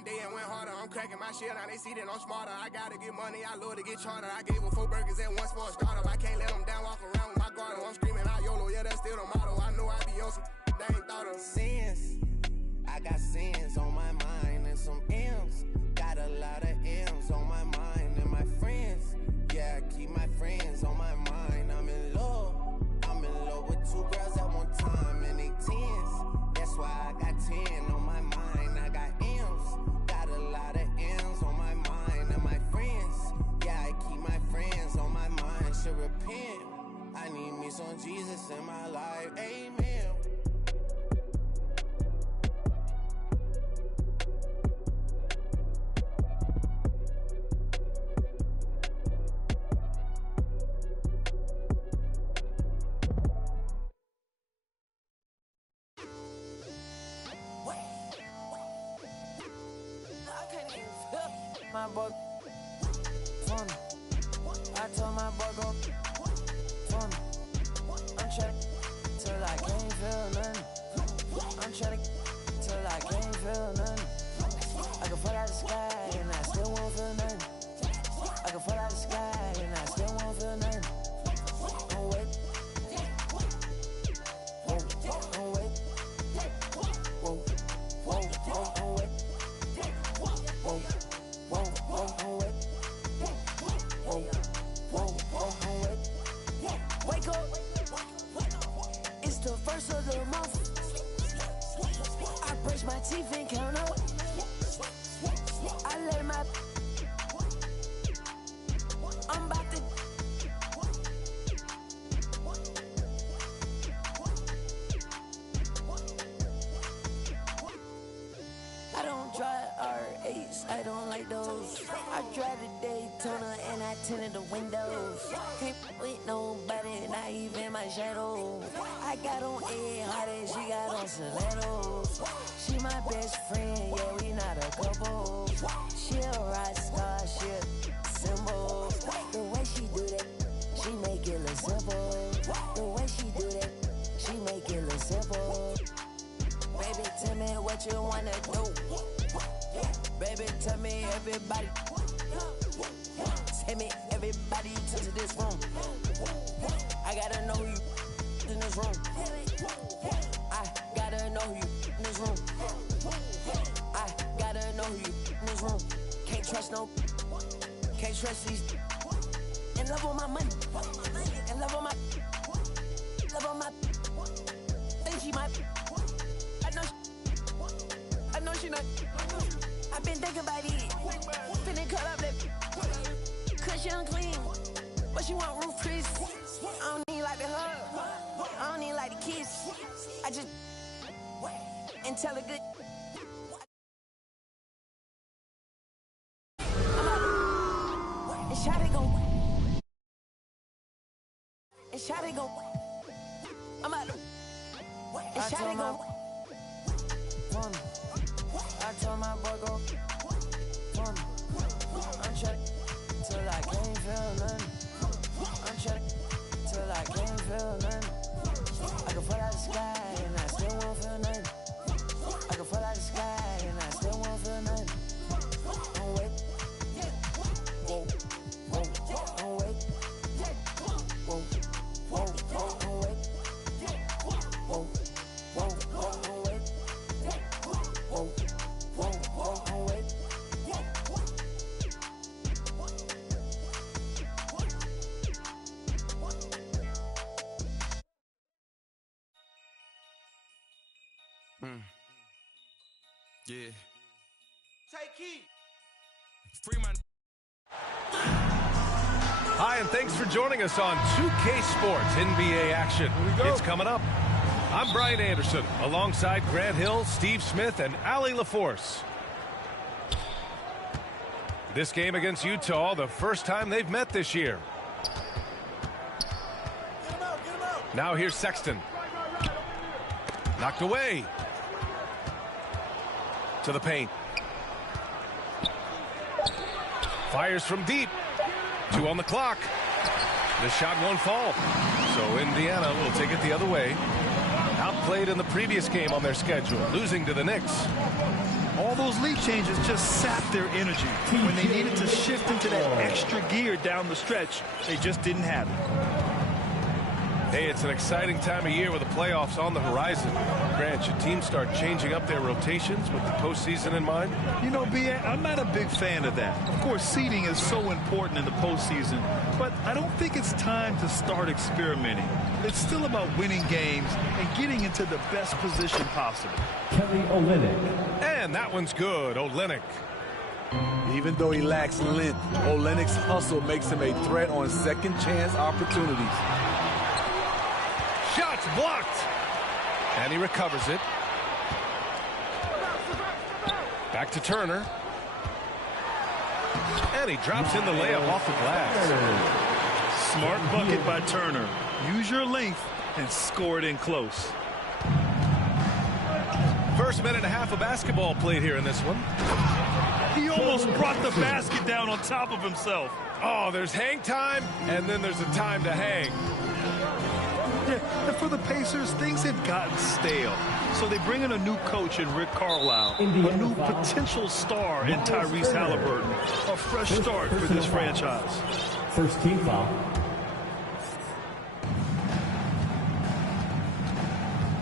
one day and went harder. I'm cracking my shit, now they see that I'm smarter. I gotta get money, I love to get charter. I gave her 4 burgers at once for a startup. I can't let them down, walk around with my guard on. I'm screaming out YOLO, yeah, that's still the motto. I know I be on some they ain't thought of. Sins, I got sins on my mind and some M's. Got a lot of M's on my mind and my friends. Yeah, I keep my friends on my mind. I'm in love with 2 girls at one time and they 10s. That's why I got 10 on my mind. I got M's, got a lot of M's on my mind and my friends. Yeah, I keep my friends on my mind. Should repent. I need me some Jesus in my life. Amen. My boy, fun. I told my boy go fun. I'm trying till I can't feel nothing. I'm trying till I can't feel nothing. I can fall out the sky and I still won't feel nothing. I can fall out the sky and I still won't feel nothing. Don't wait. Whoa, don't wait. Whoa, whoa, whoa, don't wait. Whoa. Whoa, whoa, whoa, wait. Whoa, whoa, whoa, whoa, wait. Wake up. It's the first of the month. I brush my teeth and count up. I let my I'm about to I don't drive R8s, I don't like those. I drive the Daytona and I tinted the windows. Can't with nobody, not even my shadow. I got on A hard as she got on stilettos. She my best friend, yeah, we not a couple. She a rock star, she a symbol. The way she do that, she make it look simple. The way she do that, she make it look simple. Baby, tell me what you wanna do. Baby, tell me everybody. Tell me everybody to this room. I gotta know you in this room. I gotta know you in this room. I gotta know you in this room. Can't trust these. And love on my money. And love on my. Think she might. I know she not. I've been thinking about it. Finna cut up that. Cause she unclean. But she want roof Chris. I don't need like the hug. I don't need like the kiss. I just. And tell her good. And shawty go. And shawty go. I'm out. And shawty go. Fun. I told my boy go fun. I'm trying till I can't feel nothing. I'm trying till I can't feel nothing. I can fall out the sky and I still won't feel nothing. I can fall out the sky and I still won't feel nothing. Don't wait. Whoa, whoa, don't wait. Whoa, whoa, whoa, don't wait. Whoa, whoa, whoa, don't wait. Whoa, whoa, whoa, don't wait. Yeah. Take heat. Free my. Hi, and thanks for joining us on 2K Sports NBA action. It's coming up. I'm Brian Anderson, alongside Grant Hill, Steve Smith, and Allie LaForce. This game against Utah, the first time they've met this year. Get him out. Now here's Sexton. Knocked away. To the paint. Fires from deep. 2 on the clock. The shot won't fall. So Indiana will take it the other way. Outplayed in the previous game on their schedule, losing to the Knicks. All those lead changes just sapped their energy. When they needed to shift into that extra gear down the stretch, they just didn't have it. Hey, it's an exciting time of year with the playoffs on the horizon. Grant, should teams start changing up their rotations with the postseason in mind? You know, B.A., I'm not a big fan of that. Of course, seeding is so important in the postseason, but I don't think it's time to start experimenting. It's still about winning games and getting into the best position possible. Kelly Olynyk. And that one's good, Olynyk. Even though he lacks length, Olynyk's hustle makes him a threat on second chance opportunities. Shots blocked. And he recovers it. Back to Turner. And he drops in the layup off the glass. Smart bucket by Turner. Use your length and score it in close. First minute and a half of basketball played here in this one. He almost brought the basket down on top of himself. Oh, there's hang time, and then there's a time to hang. Yeah, and for the Pacers, things had gotten stale. So they bring in a new coach in Rick Carlisle, a new potential star in Tyrese Halliburton. A fresh start for this franchise. First team foul.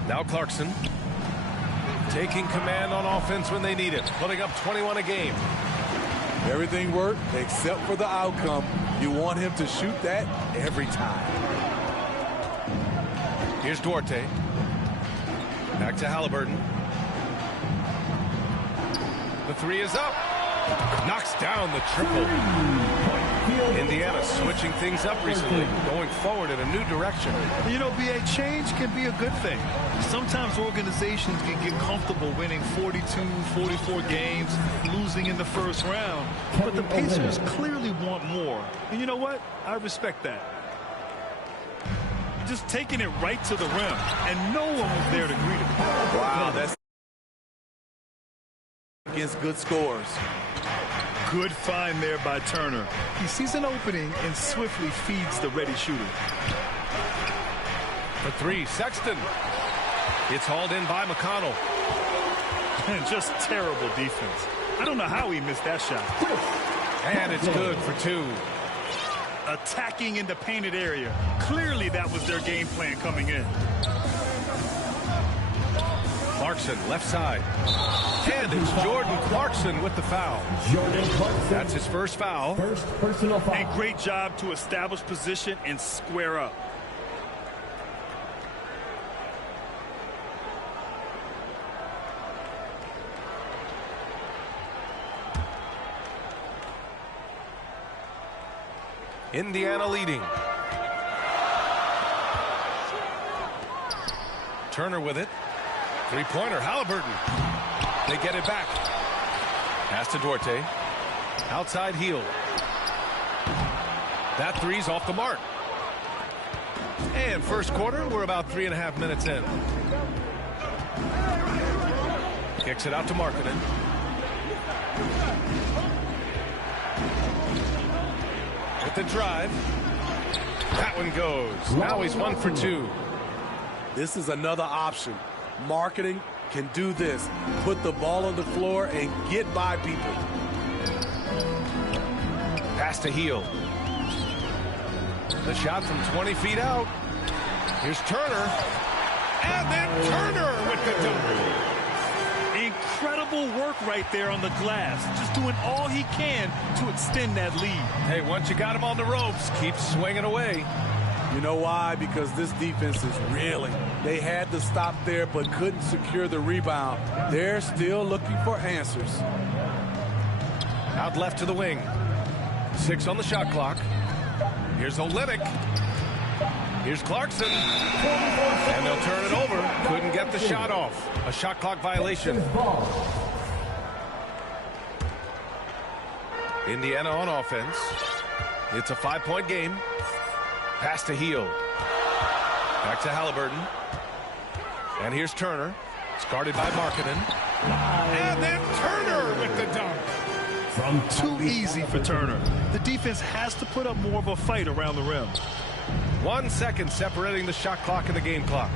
Now Clarkson taking command on offense when they need it, putting up 21 a game. Everything worked except for the outcome. You want him to shoot that every time. Here's Duarte. Back to Halliburton. The three is up. Knocks down the triple. Indiana switching things up recently, going forward in a new direction. You know, B.A., change can be a good thing. Sometimes organizations can get comfortable winning 42, 44 games, losing in the first round. But the Pacers clearly want more. And you know what? I respect that. Just taking it right to the rim, and no one was there to greet him. Wow, that's against good scores. Good find there by Turner. He sees an opening and swiftly feeds the ready shooter. For three, Sexton. It's hauled in by McConnell. And just terrible defense. I don't know how he missed that shot. And it's good for two. Attacking in the painted area. Clearly that was their game plan coming in. Clarkson, left side. And it's Jordan Clarkson with the foul. Jordan Clarkson. That's his first foul. First personal foul. And great job to establish position and square up. Indiana leading. Turner with it. Three-pointer, Halliburton. They get it back. Pass to Duarte. Outside heel. That three's off the mark. And first quarter, we're about 3.5 minutes in. Kicks it out to Markkanen. With the drive. That one goes. Now he's 1 for 2. This is another option. Marketing can do this. Put the ball on the floor and get by people. Pass to heel. The shot from 20 feet out. Here's Turner. And then Turner with the dunk. Incredible work right there on the glass. Just doing all he can to extend that lead. Hey, once you got him on the ropes, keep swinging away. You know why? Because this defense is reeling. They had to stop there but couldn't secure the rebound. They're still looking for answers. Out left to the wing. 6 on the shot clock. Here's Olynyk. Here's Clarkson. And they'll turn it over. Couldn't get the shot off. A shot clock violation. Indiana on offense. It's a 5-point game. Pass to heel. Back to Halliburton. And here's Turner. It's guarded by Markkanen. And then Turner with the dunk. Too easy for Turner. The defense has to put up more of a fight around the rim. 1 second separating the shot clock and the game clock.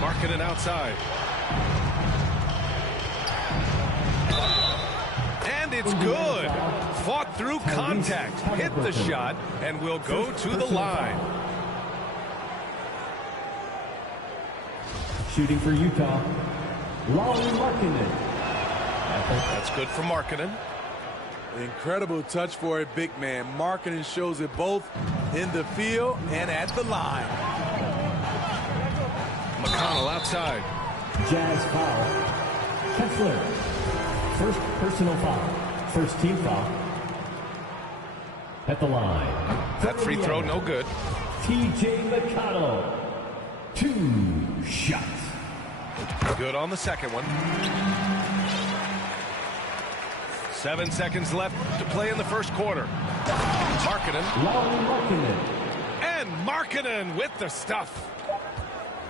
Markkanen outside. it's good. Fought through contact, hit the shot, and will go to the line. Shooting for Utah, Lauri Markkanen. That's good for Markkanen. Incredible touch for a big man. Markkanen shows it both in the field and at the line. McConnell outside. Jazz foul. Kessler. First personal foul. First team foul. At the line. That free throw, no good. T.J. McConnell. 2 shots. Good on the second one. 7 seconds left to play in the first quarter. Markkanen. Lauri Markkanen. And Markkanen with the stuff.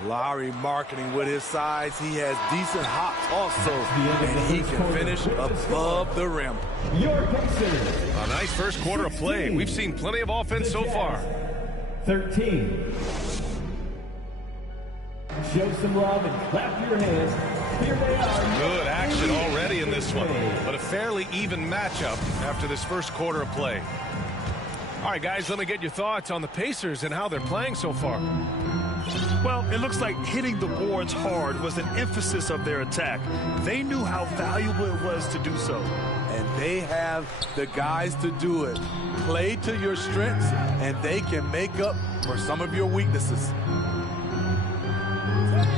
Lauri Markkanen with his size. He has decent hops also, and he can finish above the rim. Your Pacers. A nice first quarter of play. We've seen plenty of offense so far. 13. Show some love and clap your hands. Here they are. Good action already in this one, but a fairly even matchup after this first quarter of play. All right, guys, let me get your thoughts on the Pacers and how they're playing so far. Well, it looks like hitting the boards hard was an emphasis of their attack. They knew how valuable it was to do so. And they have the guys to do it. Play to your strengths, and they can make up for some of your weaknesses.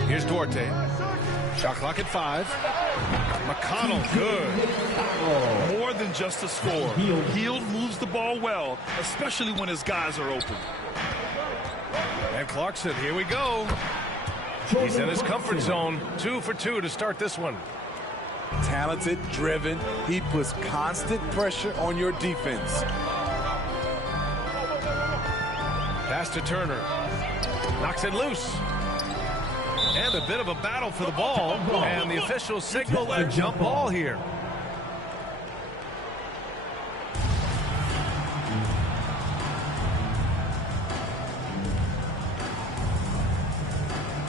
Here's Duarte. Shot clock at 5. McConnell, good. More than just a score. Hield moves the ball well, especially when his guys are open. And Clarkson, here we go. He's in his comfort zone. 2 for 2 to start this one. Talented, driven. He puts constant pressure on your defense. Pass to Turner. Knocks it loose. And a bit of a battle for the ball. And the officials signal a jump ball here.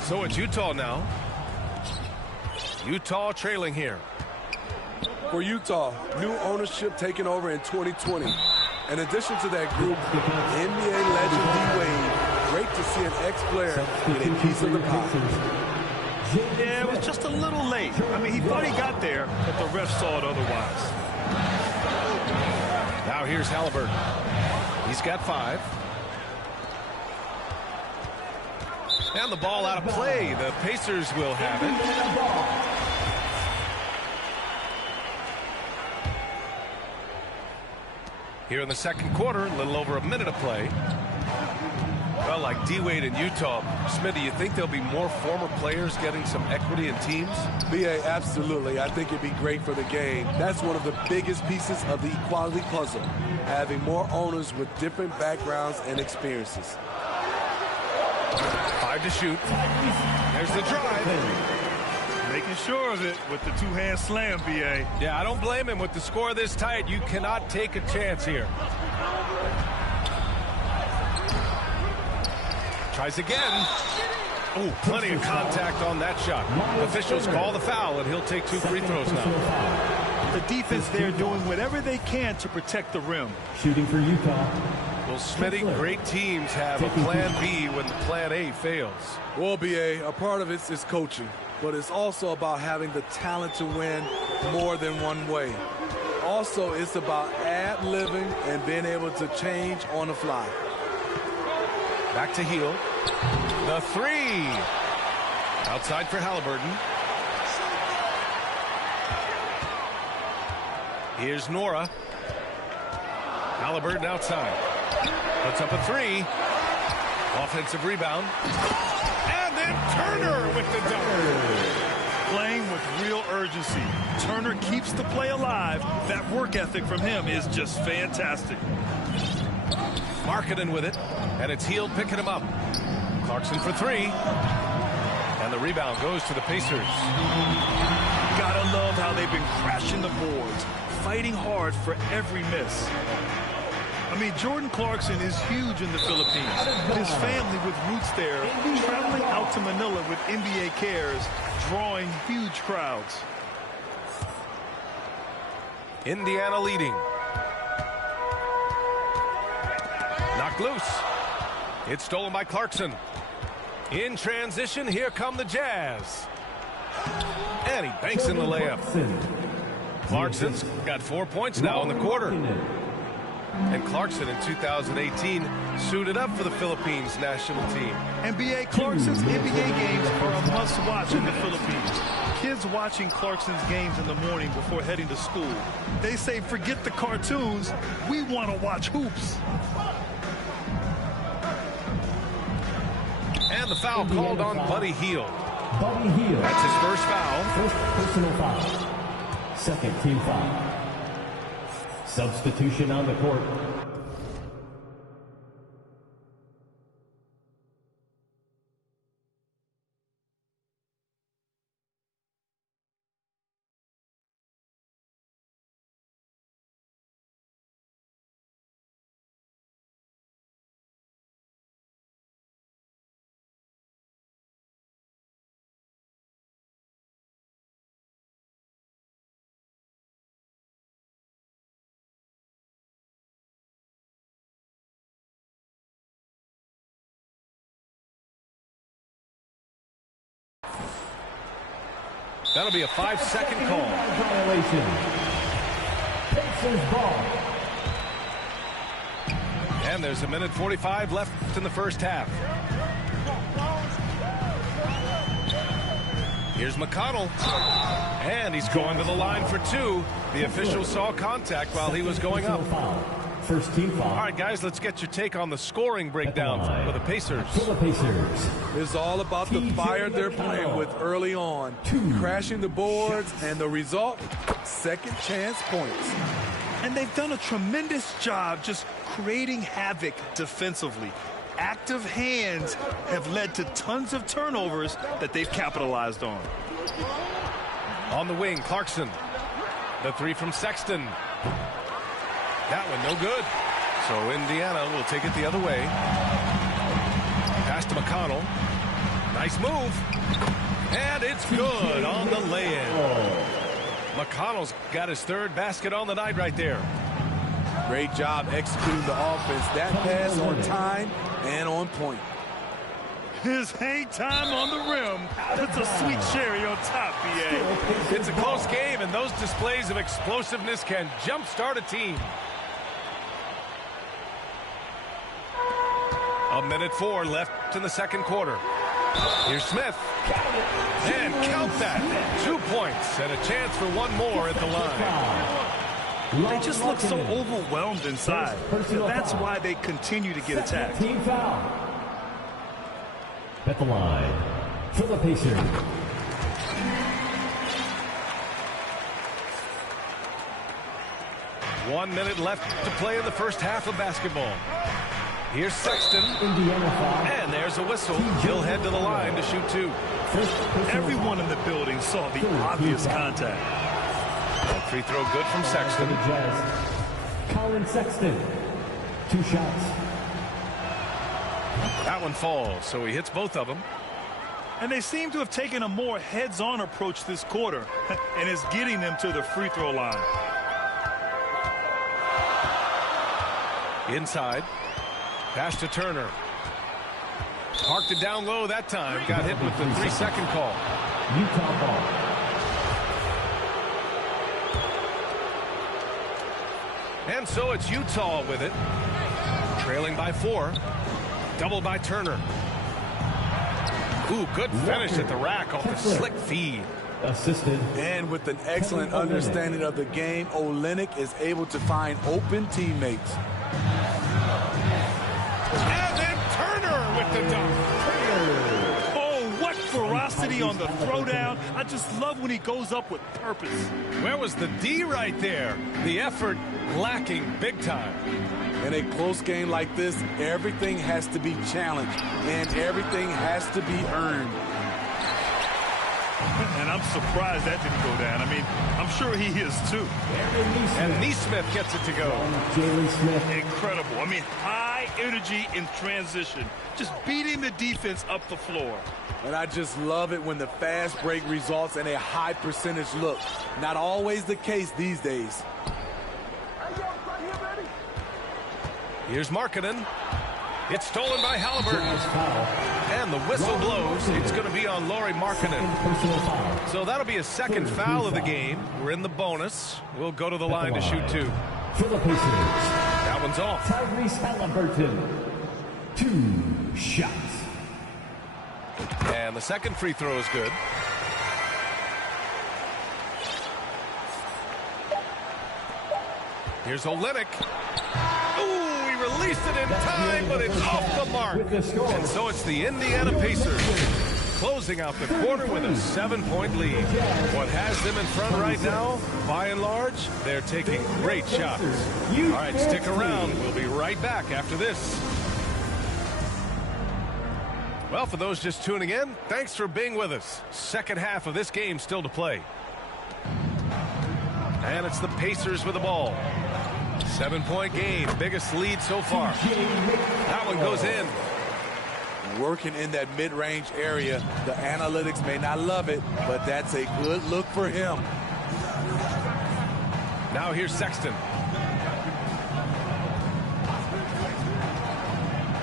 So it's Utah now. Utah trailing here. For Utah, new ownership taking over in 2020. In addition to that group, NBA legend D-Wade. Great to see an ex-player get a piece of the pie. Yeah, it was just a little late. I mean, he thought he got there, but the ref saw it otherwise. Now here's Halliburton. He's got 5. And the ball out of play. The Pacers will have it. Here in the second quarter, a little over a minute of play. Well, like D-Wade in Utah, Smith, do you think there'll be more former players getting some equity in teams? BA, absolutely. I think it'd be great for the game. That's one of the biggest pieces of the equality puzzle, having more owners with different backgrounds and experiences. 5 to shoot. There's the drive. Making sure of it with the two-hand slam, BA. Yeah, I don't blame him. With the score this tight, you cannot take a chance here. Tries again. Oh, plenty of contact on that shot. Officials call the foul, and he'll take 2 free throws now. The defense there doing whatever they can to protect the rim. Shooting for Utah. Well, Smitty, great teams have a plan B when the plan A fails. Well, BA, a part of it is coaching, but it's also about having the talent to win more than one way. Also, it's about ad-libbing and being able to change on the fly. Back to Hield. The 3. Outside for Halliburton. Here's Nora. Halliburton outside. Puts up a 3. Offensive rebound. And then Turner with the dunk. Playing with real urgency. Turner keeps the play alive. That work ethic from him is just fantastic. Markkanen with it. And it's Hield picking him up. Clarkson for 3. And the rebound goes to the Pacers. Gotta love how they've been crashing the boards, fighting hard for every miss. I mean, Jordan Clarkson is huge in the Philippines. His family with roots there, traveling out to Manila with NBA cares, drawing huge crowds. Indiana leading. Knocked loose. It's stolen by Clarkson. In transition, here come the Jazz. And he banks in the layup. Clarkson's got 4 points now in the quarter. And Clarkson in 2018 suited up for the Philippines national team. Clarkson's NBA games are a must-watch in the Philippines. Kids watching Clarkson's games in the morning before heading to school. They say, forget the cartoons, we want to watch hoops. And the foul called on Buddy Hield. Buddy Hield. That's his first foul. First personal foul. Second team foul. Substitution on the court. That'll be a 5-second call. Violation. Pacers ball. And there's 1:45 left in the first half. Here's McConnell. And he's going to the line for two. The official saw contact while he was going up. First team foul. All right, guys, let's get your take on the scoring breakdown for the Pacers. It's all about the fire they're playing with early on. Crashing the boards, and the result, second chance points. And they've done a tremendous job just creating havoc defensively. Active hands have led to tons of turnovers that they've capitalized on. On the wing, Clarkson. The three from Sexton. That one no good. So Indiana will take it the other way. Pass to McConnell. Nice move. And it's good on the lay-in. McConnell's got his third basket on the night right there. Great job executing the offense. That pass on time and on point. His hang time on the rim puts a sweet cherry on top, B.A. It's a close game, and those displays of explosiveness can jumpstart a team. 1:04 left in the second quarter. Here's Smith. And count that. 2 points and a chance for one more at the line. They just look so overwhelmed inside. That's why they continue to get attacked. Team foul. At the line for the Pacers. One minute left to play in the first half of basketball. Here's Sexton. And there's a whistle. He'll head to the line to shoot two. Everyone in the building saw the obvious contact. That free throw good from Sexton. Colin Sexton. 2 shots. That one falls, so he hits both of them. And they seem to have taken a more heads-on approach this quarter, and is getting them to the free throw line. Inside. Pass to Turner. Parked it down low that time. Got hit with the 3-second call. Utah ball. And so it's Utah with it. Trailing by 4. Doubled by Turner. Ooh, good finish at the rack off the slick feed. Assisted. And with an excellent understanding of the game, Olynyk is able to find open teammates. And then Turner with the dunk. Oh, what ferocity on the throwdown. I just love when he goes up with purpose. Where was the D right there? The effort lacking big time. In a close game like this, everything has to be challenged, and everything has to be earned. And I'm surprised that didn't go down. I mean, I'm sure he is too. And Neesmith gets it to go. Jalen Smith. Incredible. I mean, high energy in transition. Just beating the defense up the floor. And I just love it when the fast break results in a high percentage look. Not always the case these days. Here's Markkanen. It's stolen by Halliburton. And the whistle blows. It's going to be on Lauri Markkanen. So that'll be a second foul of the game. We're in the bonus. We'll go to the line to shoot 2. For the Pacers. That one's off. Tyrese Halliburton. 2 shots. And the second free throw is good. Here's Olynyk. Ooh, he released it in time, but it's off the mark. And so it's the Indiana Pacers closing out the quarter with a 7-point lead. What has them in front right now, by and large, they're taking great shots. All right, stick around. We'll be right back after this. Well, for those just tuning in, thanks for being with us. Second half of this game still to play. And it's the Pacers with the ball. 7-point game, biggest lead so far. That one goes in. Working in that mid-range area. The analytics may not love it, but that's a good look for him. Now here's Sexton.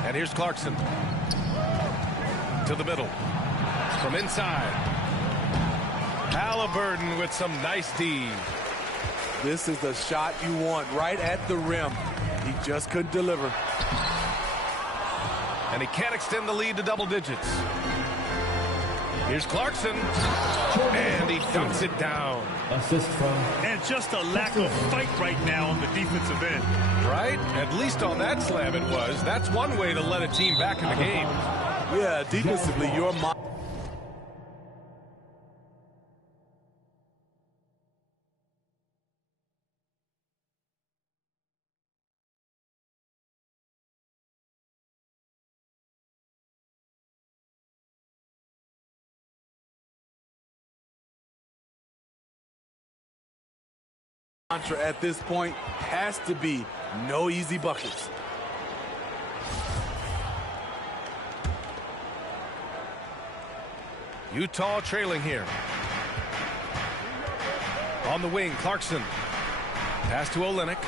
And here's Clarkson. To the middle. From inside. Halliburton with some nice D. This is the shot you want right at the rim. He just couldn't deliver. And he can't extend the lead to double digits. Here's Clarkson. And he dunks it down. Assist from. And just a lack of fight right now on the defensive end. Right? At least on that slam it was. That's one way to let a team back in the game. Yeah, defensively, your mind. Mantra at this point has to be no easy buckets. Utah trailing here. On the wing, Clarkson. Pass to Olynyk.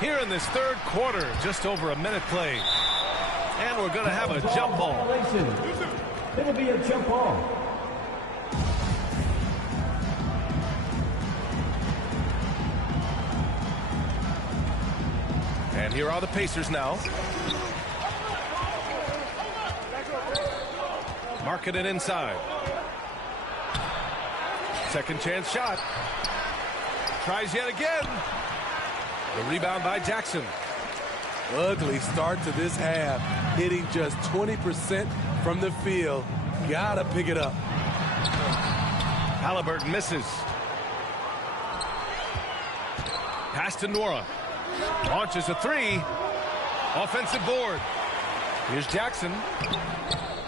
Here in this third quarter, just over a minute played. And we're going to have a jump ball. It'll be a jump ball. And here are the Pacers now. Markkanen inside. Second chance shot. Tries yet again. The rebound by Jackson. Ugly start to this half. Hitting just 20% from the field. Gotta pick it up. Halliburton misses. Pass to Nora. Launches a 3. Offensive board. Here's Jackson.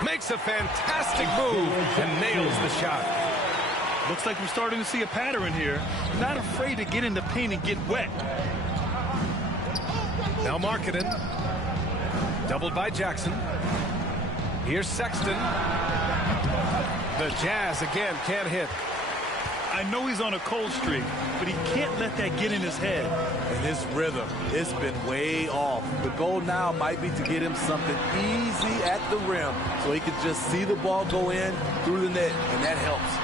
Makes a fantastic move and nails the shot. Looks like we're starting to see a pattern here. Not afraid to get in the paint and get wet. Now Markkanen. Doubled by Jackson. Here's Sexton. The Jazz again can't hit. I know he's on a cold streak, but he can't let that get in his head. And his rhythm, it's been way off. The goal now might be to get him something easy at the rim so he can just see the ball go in through the net, and that helps.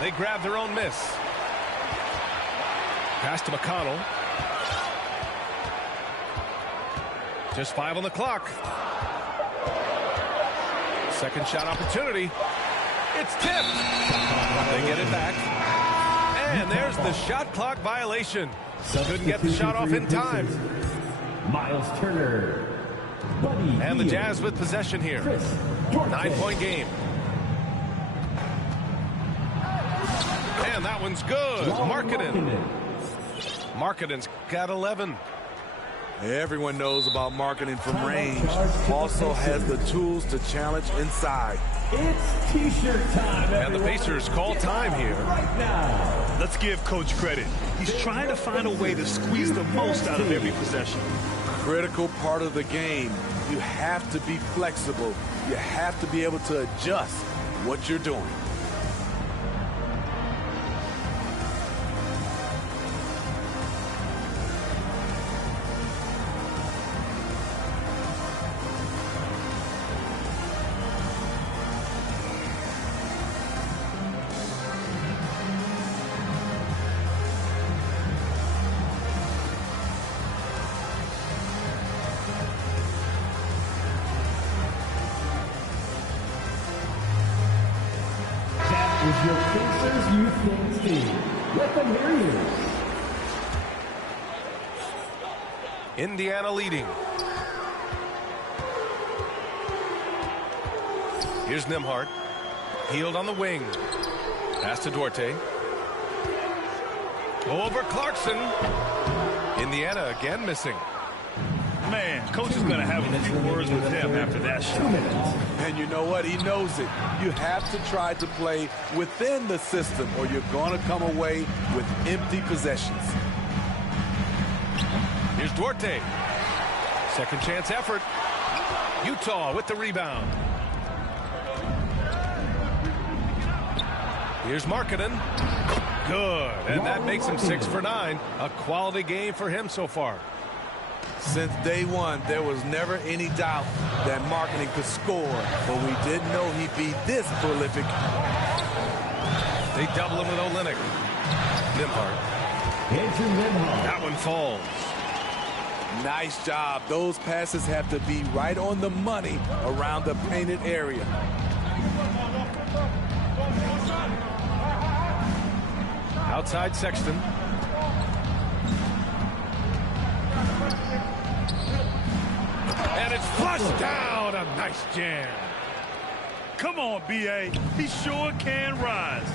They grab their own miss. Pass to McConnell. Just 5 on the clock. Second shot opportunity. It's tipped. They get it back. And there's the shot clock violation. Couldn't get the shot off in time. Miles Turner. And the Jazz with possession here. 9-point game. And that one's good. Markkanen. Markkanen's got 11. Everyone knows about Markkanen from range. Also has the tools to challenge inside. It's T-shirt time, and the Pacers call time here. Right now. Let's give Coach credit. He's trying to find a way to squeeze the most out of every possession. Critical part of the game. You have to be flexible. You have to be able to adjust what you're doing. is your Pacers Youth Games team. Let them hear you. Indiana leading. Here's Nembhard. Healed on the wing. Pass to Duarte. Over Clarkson. Indiana again missing. Man, coach is going to have a few words with him after that shot. And you know what? He knows it. You have to try to play within the system or you're going to come away with empty possessions. Here's Duarte. Second chance effort. Utah with the rebound. Here's Markkanen. Good. And that makes him 6 for 9. A quality game for him so far. Since day one, there was never any doubt that Markkanen could score, but we didn't know he'd be this prolific. They double him with Olynyk. Nembhard. That one falls. Nice job. Those passes have to be right on the money around the painted area. Outside Sexton. And it's flushed down. A nice jam. Come on, B.A. He sure can rise.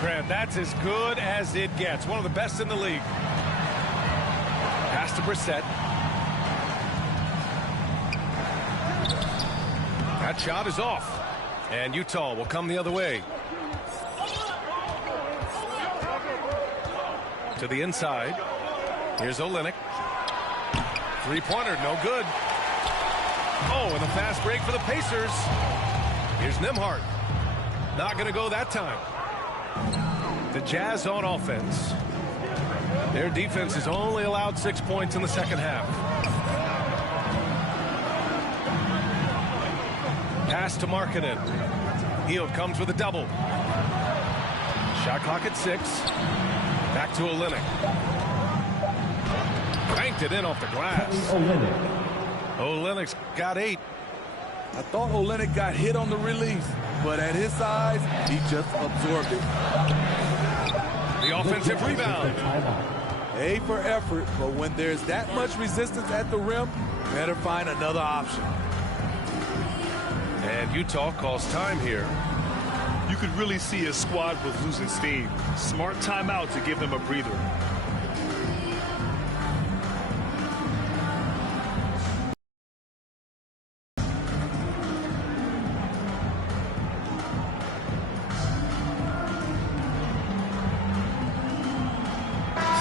Grant, that's as good as it gets. One of the best in the league. Pass to Brissett. That shot is off. And Utah will come the other way. To the inside. Here's Olynyk. Three-pointer, no good. Oh, and a fast break for the Pacers. Here's Nembhard. Not going to go that time. The Jazz on offense. Their defense has only allowed 6 points in the second half. Pass to Markkanen. Hield comes with a double. Shot clock at 6. Back to Olynyk. Banked it in off the glass. Olynyk's got 8. I thought Olynyk got hit on the release, but at his size, he just absorbed it. The offensive rebound. A for effort, but when there's that much resistance at the rim, better find another option. And Utah calls time here. You could really see his squad was losing steam. Smart timeout to give them a breather.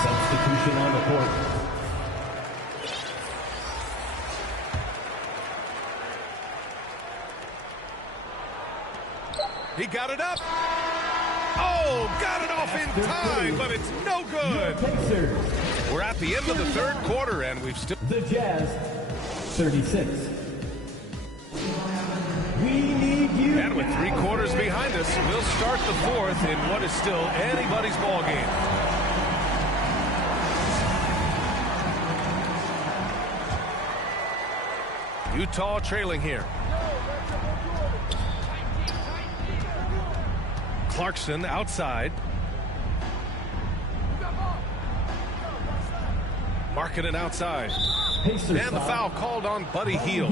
Substitution on the court. He got it up. Oh, got it off in time, but it's no good. We're at the end of the third quarter, and we've still... The Jazz, 36. We need you. And with 3 quarters behind us, we'll start the fourth in what is still anybody's ball game. Utah trailing here. Clarkson outside. Markkanen outside. And the foul called on Buddy Hield.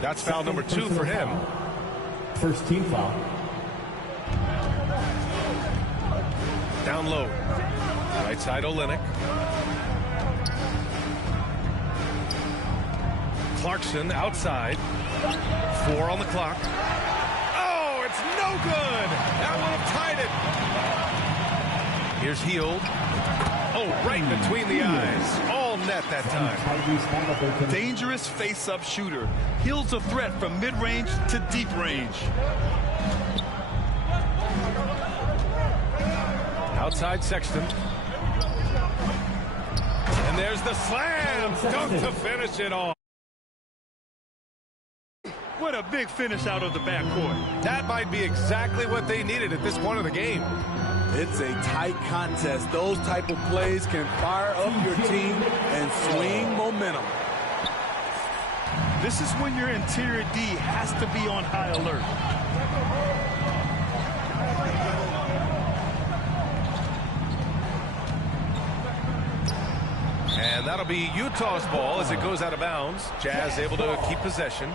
That's foul number 2 for him. First team foul. Down low. Right side Olynyk. Clarkson outside. 4 on the clock. Oh, it's no good. That would have tied it. Here's Hield. Oh, right between the eyes. All net that time. Dangerous face-up shooter. Hield's a threat from mid-range to deep range. Outside Sexton. And there's the slam. Dunk to finish it off. What a big finish out of the backcourt. That might be exactly what they needed at this point of the game. It's a tight contest. Those type of plays can fire up your team and swing momentum. This is when your interior D has to be on high alert. And that'll be Utah's ball as it goes out of bounds. Jazz able to keep possession.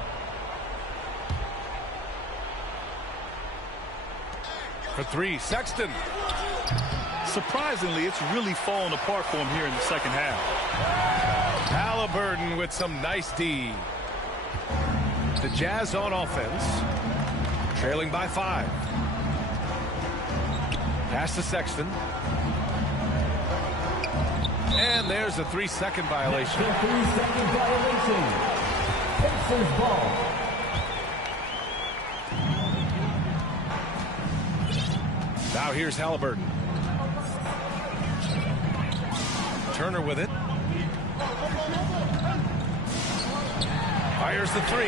For three, Sexton. Surprisingly, it's really fallen apart for him here in the second half. Halliburton with some nice D. The Jazz on offense, trailing by 5. Pass to Sexton. And there's a 3-second violation. 3-second violation. Pacers ball. Now here's Halliburton. Turner with it. Fires the 3.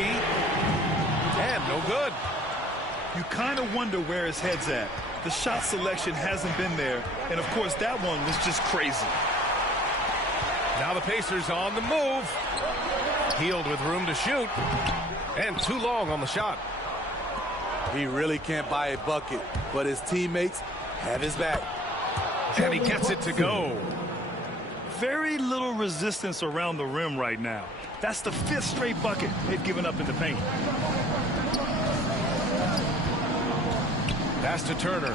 And no good. You kind of wonder where his head's at. The shot selection hasn't been there. And, of course, that one was just crazy. Now the Pacers on the move. Healed with room to shoot. And too long on the shot. He really can't buy a bucket, but his teammates have his back. And he gets it to go. Very little resistance around the rim right now. That's the 5th straight bucket they've given up in the paint. Pass to Turner.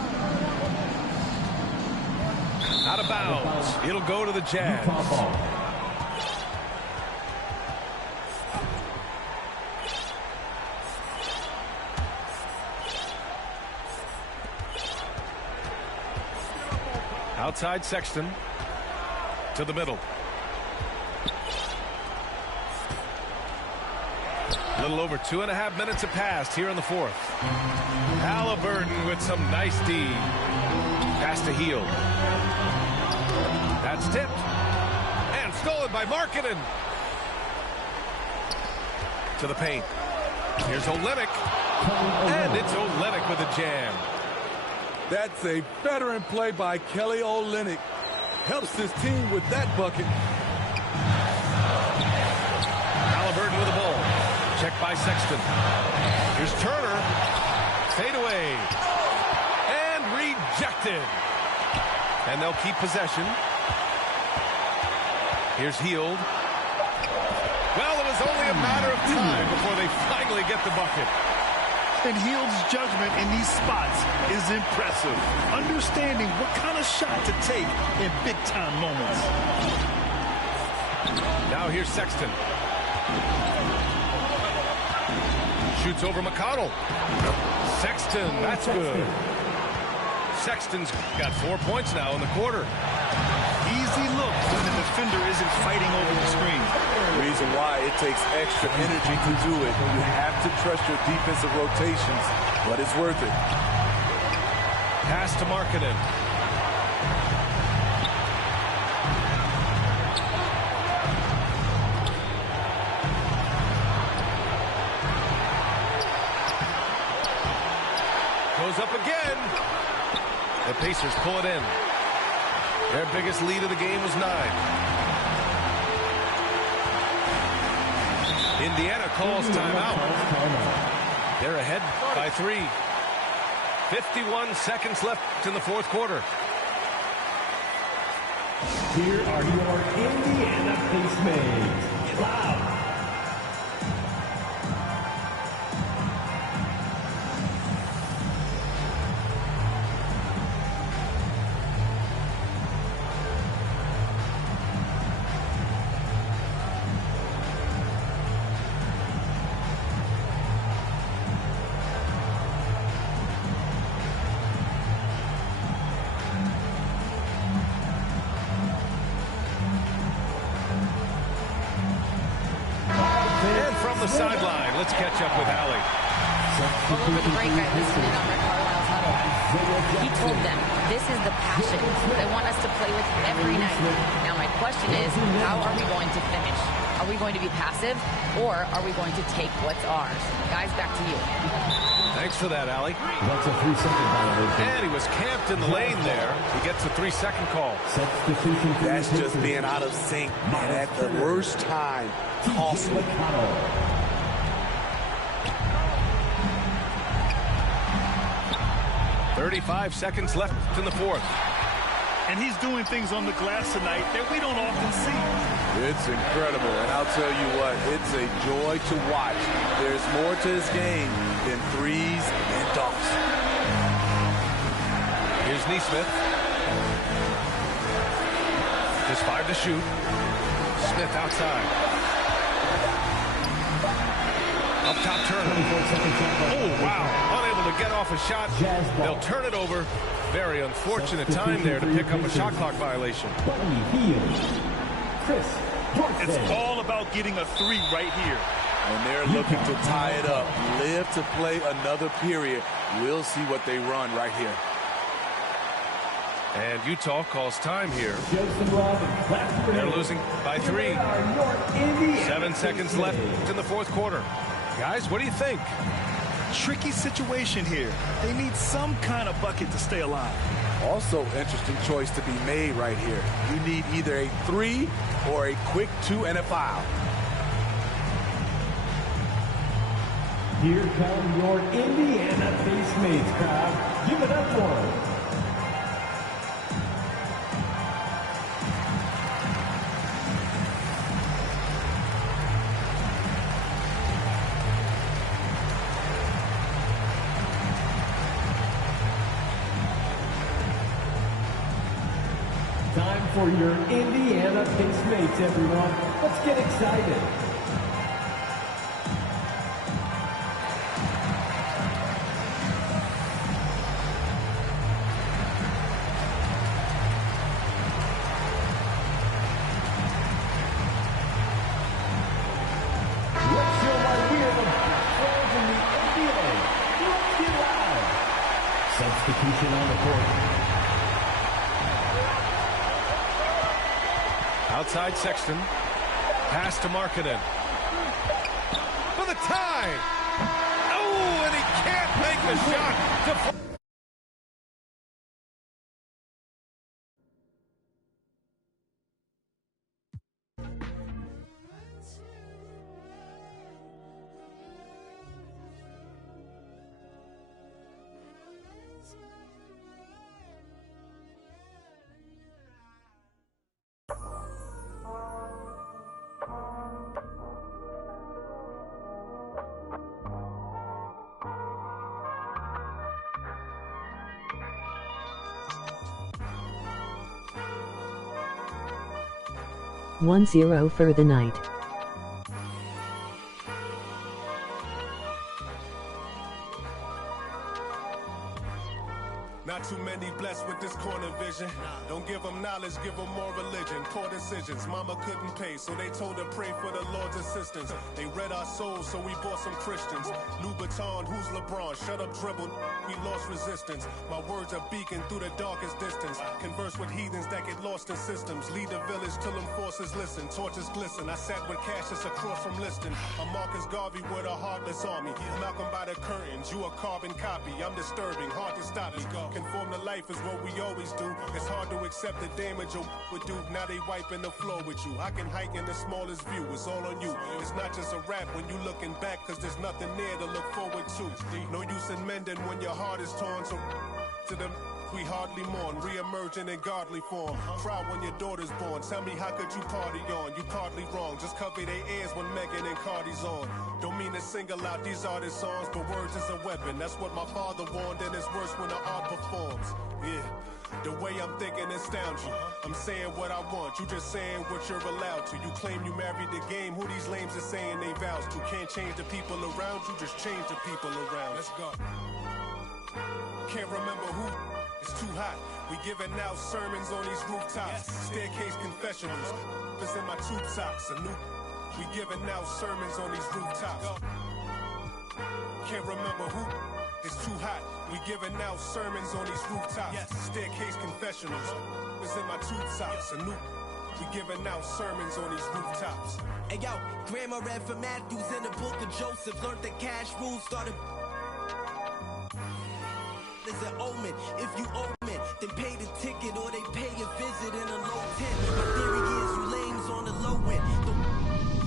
Out of bounds. It'll go to the Jazz. Outside Sexton. To the middle. A little over 2.5 minutes have passed here in the 4th. Halliburton with some nice D. Pass to Hield. That's tipped. And stolen by Markkanen. To the paint. Here's Olynyk. And it's Olynyk with a jam. That's a veteran play by Kelly Olynyk. Helps his team with that bucket. Halliburton with the ball. Checked by Sexton. Here's Turner. Fade away. And rejected. And they'll keep possession. Here's Hield. Well, it was only a matter of time before they finally get the bucket. And Hield's judgment in these spots is impressive. Understanding what kind of shot to take in big-time moments. Now here's Sexton. Shoots over McConnell. Sexton, that's good. Sexton's got 4 points now in the quarter. Easy look when the defender isn't fighting over the screen. Reason why it takes extra energy to do it. You have to trust your defensive rotations, but it's worth it. Pass to Markkanen. Goes up again. The Pacers pull it in. Their biggest lead of the game was 9. Indiana calls timeout. They're ahead by 3. 51 seconds left in the 4th quarter. Here are your Indiana Pacemates. Loud. The sideline. Let's catch up with Allie. Well, over the break, I listened in on Rick Carlisle's huddle. He told them, this is the passion they want us to play with every night. Now, my question is, how are we going to finish? Are we going to be passive, or are we going to take what's ours? Guys, back to you. Thanks for that, Allie. That's a 3-second violation. And he was camped in the lane there. He gets a 3-second call. That's just being out of sync. And at the worst time, costly. 35 seconds left in the 4th. And he's doing things on the glass tonight that we don't often see. It's incredible, and I'll tell you what, it's a joy to watch. There's more to his game than threes and dunks. Here's Neesmith. Just 5 to shoot. Smith outside. Up top, Turner. Oh, wow. Unable to get off a shot. They'll turn it over. Very unfortunate time there to pick up a shot clock violation. It's all about getting a three right here. And they're looking to tie it up. Live to play another period. We'll see what they run right here. And Utah calls time here. They're losing by 3. 7 seconds left in the fourth quarter. Guys, what do you think? Tricky situation here. They need some kind of bucket to stay alive. Also, interesting choice to be made right here. You need either a 3 or a quick 2 and a foul. Here come your Indiana base mates, crowd. Give it up for them. Time for your Indiana Pace mates, everyone. Let's get excited. Let's show why we are the pros in the NBA. Let's get loud. Substitution on the court. Outside Sexton. Pass to Markkanen. For the tie. Oh, and he can't make the shot. To 1-0 for the night. Not too many blessed with this corner vision. Don't give them knowledge, give them more religion. Poor decisions, mama couldn't pay, so they told her pray for the Lord's assistance. They read our souls, so we bought some Christians. Louboutin, who's LeBron? Shut up, dribble. We lost resistance. My words are beacon through the darkest distance. Converse with heathens that get lost in systems. Lead the village till them forces listen. Torches glisten. I sat with Cassius across from Liston. A Marcus Garvey with a heartless army. Malcolm by the curtains. You a carbon copy. I'm disturbing. Hard to stop me. Conform to life is what we always do. It's hard to accept the damage you would do. Now they wiping the floor with you. I can hike in the smallest view. It's all on you. It's not just a rap when you looking back, cause there's nothing there to look forward to. No use in mending when your heart is torn. So to them we hardly mourn, re-emerging in godly form. Cry when your daughter's born. Tell me how could you party on? You partly wrong. Just cover their ears when Megan and Cardi's on. Don't mean to single out these artist songs, but words is a weapon. That's what my father warned, and it's worse when the art performs. Yeah. The way I'm thinking astounds you. I'm saying what I want, you just saying what you're allowed to. You claim you married the game, who these lames are saying they vows to. Can't change the people around you, just change the people around. Let's go. Can't remember who, it's too hot. We giving out sermons on these rooftops. Staircase confessionals, it's in my tube socks. A new, we giving out sermons on these rooftops. Can't remember who, it's too hot. We giving out sermons on these rooftops. Staircase confessionals, it's in my tube socks. A new, we giving out sermons on these rooftops. Hey yo, grandma read from Matthews in the book of Joseph. Learned the cash rules, started is an omen. If you omen, then pay the ticket or they pay a visit in a low tent. My theory is you lames on the low end.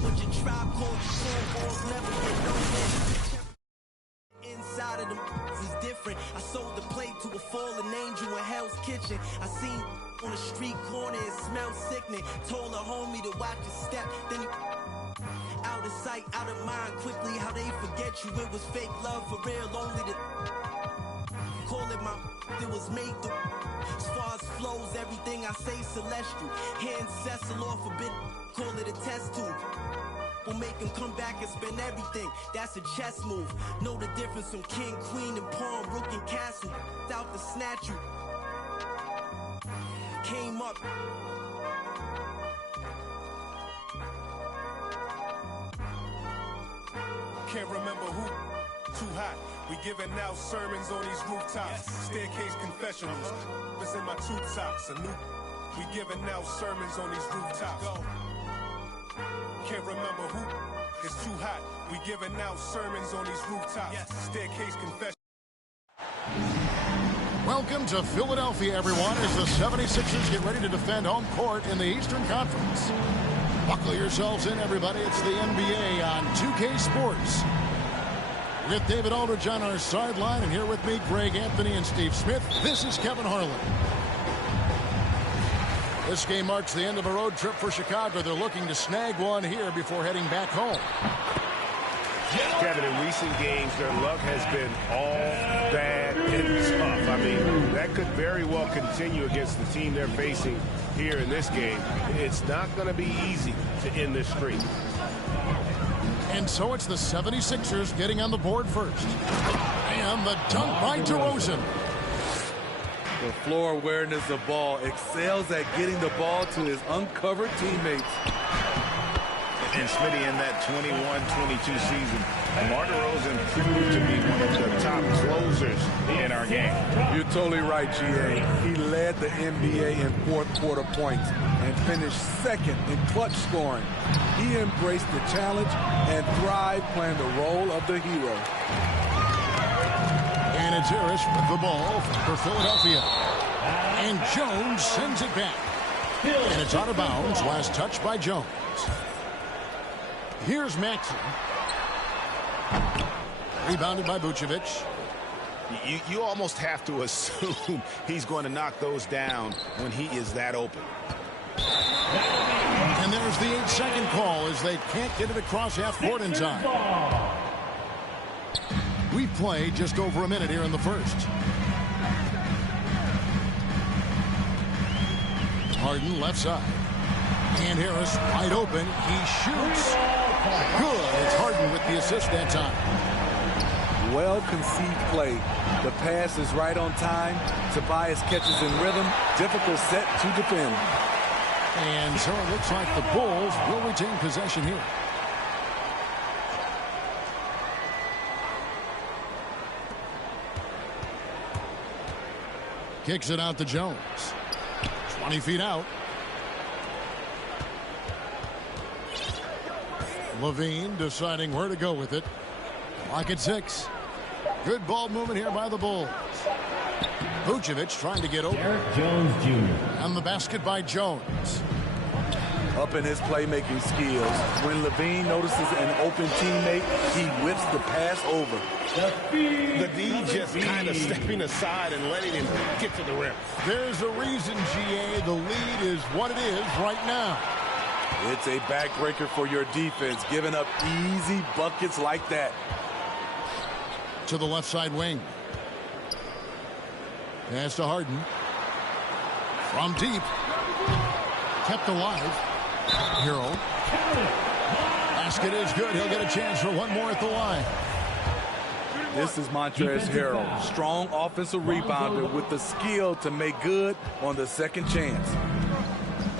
What your tribe called you cornballs never get no win. Inside of them is different. I sold the plate to a fallen angel in Hell's Kitchen. I seen on the street corner, it smelled sickening. Told a homie to watch his step, then he out of sight, out of mind quickly. How they forget you, it was fake love for real, only the call it my it was made to. As far as flows, everything I say celestial. Hand Cecil off a bit, call it a test tube. Will make him come back and spend everything. That's a chess move. Know the difference from king, queen, and pawn, rook and castle. Out to snatch you. Came up. Can't remember who. Too hot. We giving out sermons on these rooftops. Staircase confessionals. It's in my two tops. We giving out sermons on these rooftops. Can't remember who. It's too hot. We giving out sermons on these rooftops. Staircase confessionals. Welcome to Philadelphia, everyone, as the 76ers get ready to defend home court in the Eastern Conference. Buckle yourselves in, everybody. It's the NBA on 2K Sports. With David Aldridge on our sideline, and here with me, Greg Anthony and Steve Smith. This is Kevin Harlan. This game marks the end of a road trip for Chicago. They're looking to snag one here before heading back home. Kevin, in recent games, their luck has been all bad and tough. I mean, that could very well continue against the team they're facing here in this game. It's not going to be easy to end this streak. And so it's the 76ers getting on the board first. And the dunk by DeRozan. The floor awareness of ball, excels at getting the ball to his uncovered teammates. And Smitty, in that 21-22 season, DeMar DeRozan proved to be one of the top closers in our game. You're totally right, GA. He led the NBA in fourth quarter points and finished second in clutch scoring. He embraced the challenge and thrived playing the role of the hero. And it's Harris with the ball for Philadelphia. And Jones sends it back. And it's out of bounds. Last touch by Jones. Here's Maxey. Rebounded by Vucevic. You almost have to assume he's going to knock those down when he is that open. And there's the 8-second call as they can't get it across half court in time. We've played just over a minute here in the first. Harden left side. And Harris wide open. He shoots. Good. It's Harden with the assist that time. Well-conceived play. The pass is right on time. Tobias catches in rhythm. Difficult set to defend. And so it looks like the Bulls will retain possession here. Kicks it out to Jones. 20 feet out. Levine deciding where to go with it. Clock at 6. Good ball movement here by the Bulls. Vucevic trying to get over. Derek Jones Jr. And the basket by Jones. Up in his playmaking skills. When Levine notices an open teammate, he whips the pass over. The D just kind of stepping aside and letting him get to the rim. There's a reason, GA, the lead is what it is right now. It's a backbreaker for your defense, giving up easy buckets like that. To the left side wing. Pass to Harden. From deep. Kept alive. Hero. Basket is good. He'll get a chance for one more at the line. This is Montrezl Harrell. Strong offensive rebounder with the skill to make good on the second chance.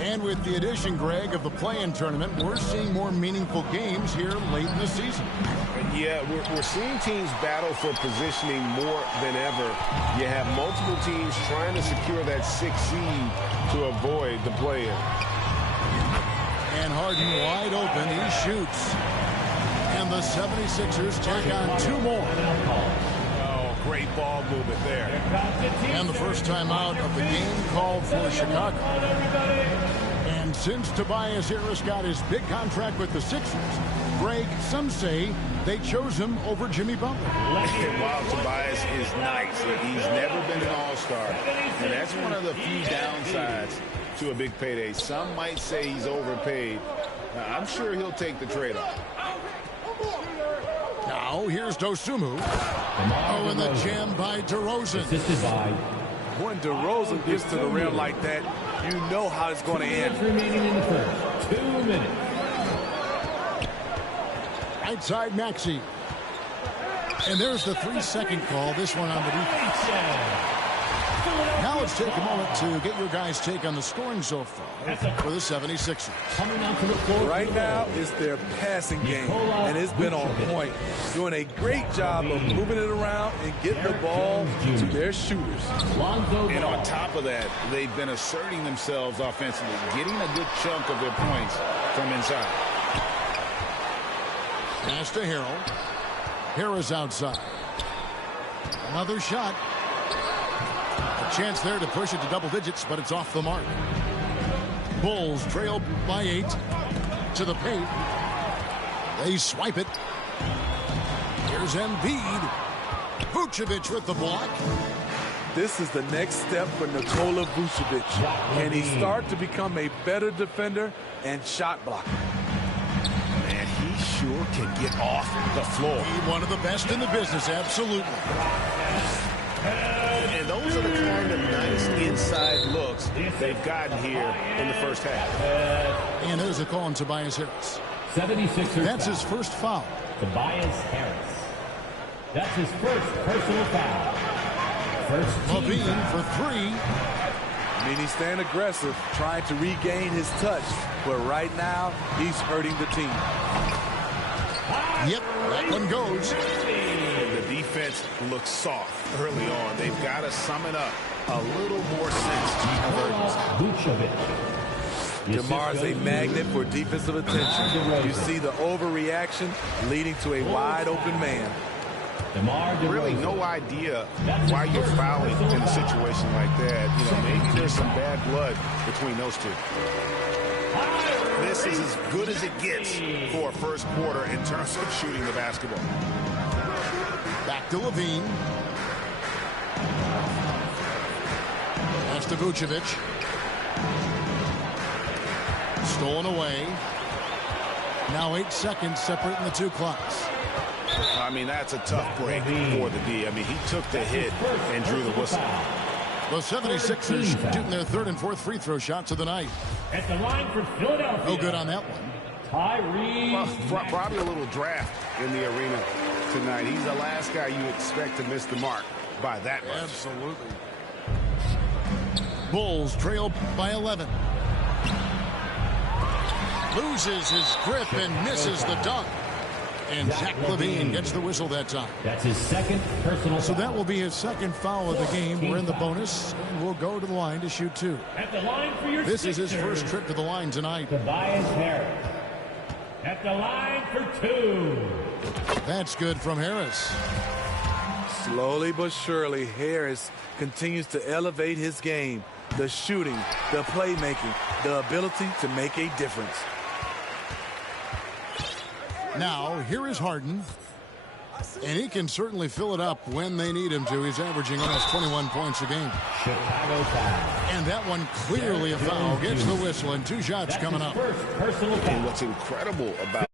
And with the addition, Greg, of the play-in tournament, we're seeing more meaningful games here late in the season. Yeah, we're seeing teams battle for positioning more than ever. You have multiple teams trying to secure that 6th seed to avoid the play-in. And Harden wide open. He shoots. And the 76ers tack on 2 more. Oh, great ball movement there. And the first time out of the game called for Chicago. And since Tobias Harris got his big contract with the Sixers, Greg, some say they chose him over Jimmy Butler. While Tobias is nice, he's never been an all-star. And that's one of the few downsides to a big payday. Some might say he's overpaid. I'm sure he'll take the trade-off. Now, here's Dosunmu. Oh, and the jam by DeRozan. When DeRozan gets to the rim like that, you know how it's going to end. Remaining in the first. 2 minutes. Right side, Maxey. And there's the 3-second call. This one on the defense. Now let's take a moment to get your guys' take on the scoring so far for the 76ers. Right now, it's their passing game, and it's been on point. Doing a great job of moving it around and getting the ball to their shooters. And on top of that, they've been asserting themselves offensively, getting a good chunk of their points from inside. Pass to Harrell. Harris outside. Another shot. A chance there to push it to double digits, but it's off the mark. Bulls trail by 8 to the paint. They swipe it. Here's Embiid. Vucevic with the block. This is the next step for Nikola Vucevic. Can he start to become a better defender and shot blocker? Man, he sure can get off the floor. One of the best in the business, absolutely. And those are the kind of nice inside looks they've gotten here in the first half. And there's a call on Tobias Harris. 76ers. That's his first foul. Tobias Harris. That's his first personal foul. First Levine foul. for 3. I mean, he's staying aggressive, trying to regain his touch. But right now, he's hurting the team. Yep, that one goes. The defense looks soft early on. They've got to sum it up a little more sense of urgency. DeMar's a magnet for defensive attention. You see the overreaction leading to a wide-open man. Really no idea why you're fouling in a situation like that. You know, maybe there's some bad blood between those two. This is as good as it gets for a first quarter in terms of shooting the basketball. Back to Levine. Pass to Vucevic. Stolen away. Now 8 seconds separating the two clocks. I mean, that's a tough break for the D. I mean, he took the hit and drew the whistle. The 76ers shooting their third and fourth free throw shots of the night. At the line for Philadelphia. No good on that one. Well, probably a little draft in the arena tonight. He's the last guy you expect to miss the mark by that much. Absolutely. Bulls trail by 11. Loses his grip and misses the dunk. And Zach LaVine gets the whistle that time. That's his second personal foul. So that will be his second foul of the game. We're in the bonus, and we'll go to the line to shoot 2. At the line for your This is his first trip to the line tonight. Tobias Harris. At the line for 2. That's good from Harris. Slowly but surely, Harris continues to elevate his game. The shooting, the playmaking, the ability to make a difference. Now, here is Harden. And he can certainly fill it up when they need him to. He's averaging almost 21 points a game. Chicago foul. And that one clearly a foul. Gets the whistle and 2 shots coming up. First personal foul. And what's incredible about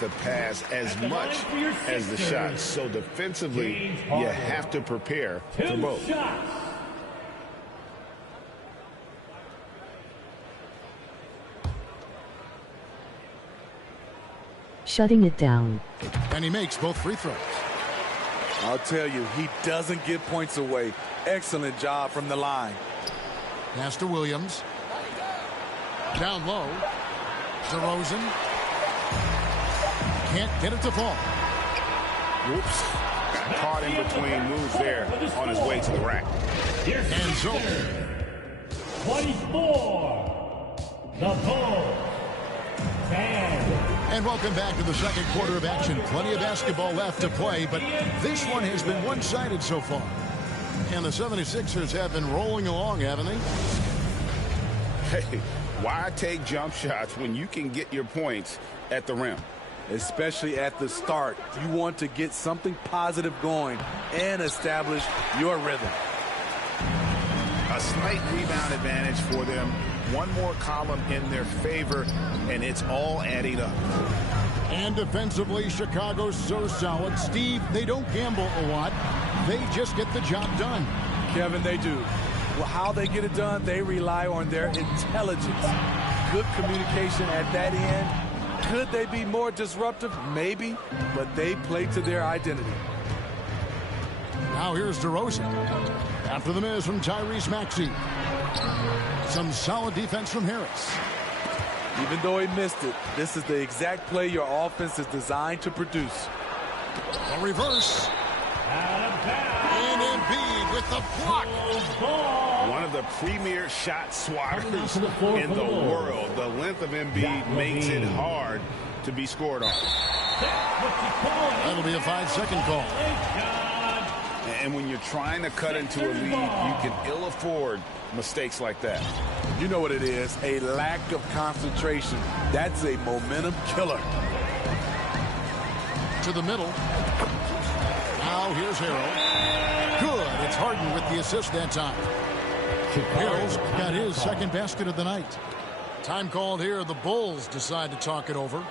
the pass as much as the shot. So defensively, you have to prepare for both. Shots. Shutting it down. And he makes both free throws. I'll tell you, he doesn't give points away. Excellent job from the line. Pass to Williams. Down low. DeRozan. Can't get it to fall. Whoops. Got caught in between moves there on his way to the rack. And so 24. The Bulls. 10. And welcome back to the second quarter of action. Plenty of basketball left to play, but this one has been one-sided so far. And the 76ers have been rolling along, haven't they? Hey, why take jump shots when you can get your points at the rim? Especially at the start. You want to get something positive going and establish your rhythm. A slight rebound advantage for them. One more column in their favor, and it's all adding up. And defensively, Chicago's so solid. Steve, they don't gamble a lot. They just get the job done. Kevin, they do. Well, how they get it done, they rely on their intelligence. Good communication at that end. Could they be more disruptive? Maybe, but they play to their identity. Now here's DeRozan. After the miss from Tyrese Maxey. Some solid defense from Harris. Even though he missed it, this is the exact play your offense is designed to produce. A reverse. And Embiid with the block. One of the premier shot swatters in the world. The length of Embiid makes it hard to be scored on. That'll be a 5-second call. And when you're trying to cut into a lead, you can ill afford mistakes like that. You know what it is, a lack of concentration. That's a momentum killer. To the middle. Now here's Harrell. Good. It's Harden with the assist that time. Harrell's got his second basket of the night. Time called here. The Bulls decide to talk it over.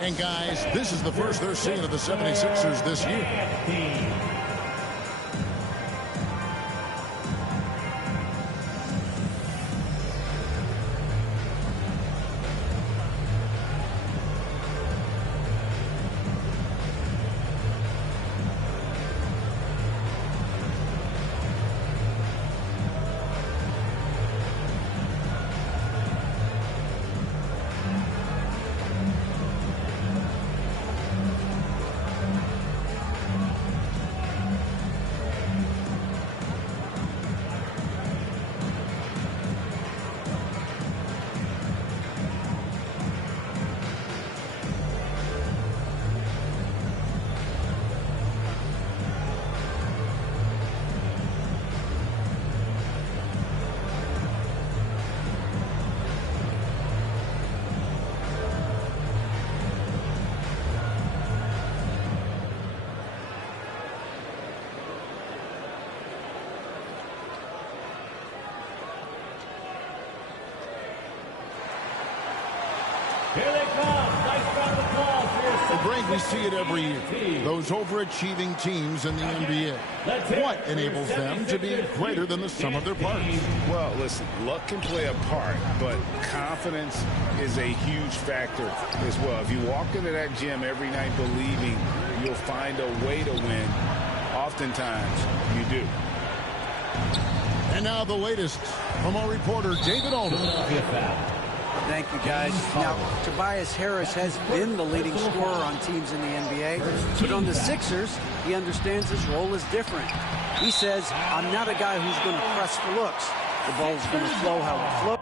And guys, this is the first they're seeing of the 76ers this year. Here they come. Nice round of applause for your Well, Greg, we see it every year. Those overachieving teams in the NBA. What enables them to be greater than the sum of their parts? Well, listen, luck can play a part, but confidence is a huge factor as well. If you walk into that gym every night believing you'll find a way to win, oftentimes you do. And now the latest from our reporter, David Alden. Thank you, guys. Now, Tobias Harris has been the leading scorer on teams in the NBA, but on the Sixers, he understands his role is different. He says, I'm not a guy who's going to press for looks. The ball's going to flow how it flows.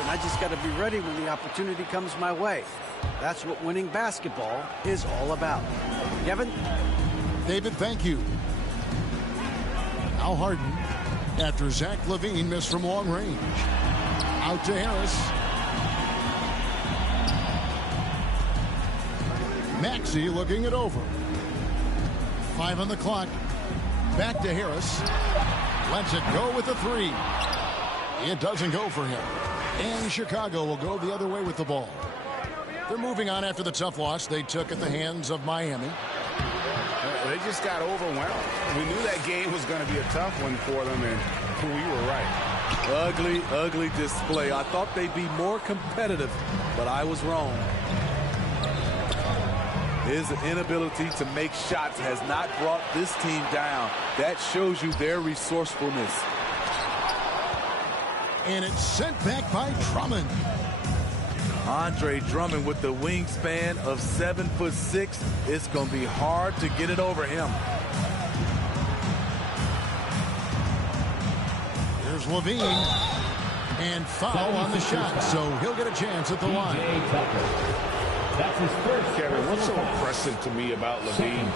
And I just got to be ready when the opportunity comes my way. That's what winning basketball is all about. Kevin? David, thank you. Now Harden, after Zach LaVine missed from long range. Out to Harris. Maxey looking it over. 5 on the clock. Back to Harris. Lets it go with the 3. It doesn't go for him. And Chicago will go the other way with the ball. They're moving on after the tough loss they took at the hands of Miami. They just got overwhelmed. We knew that game was going to be a tough one for them, and we were right. Ugly, ugly display. I thought they'd be more competitive, but I was wrong. His inability to make shots has not brought this team down. That shows you their resourcefulness. And it's sent back by Drummond. Andre Drummond with the wingspan of 7'6". It's going to be hard to get it over him. Here's LaVine. And foul on the shot, so he'll get a chance at the line. That's his first. Kevin, what's so impressive to me about LaVine?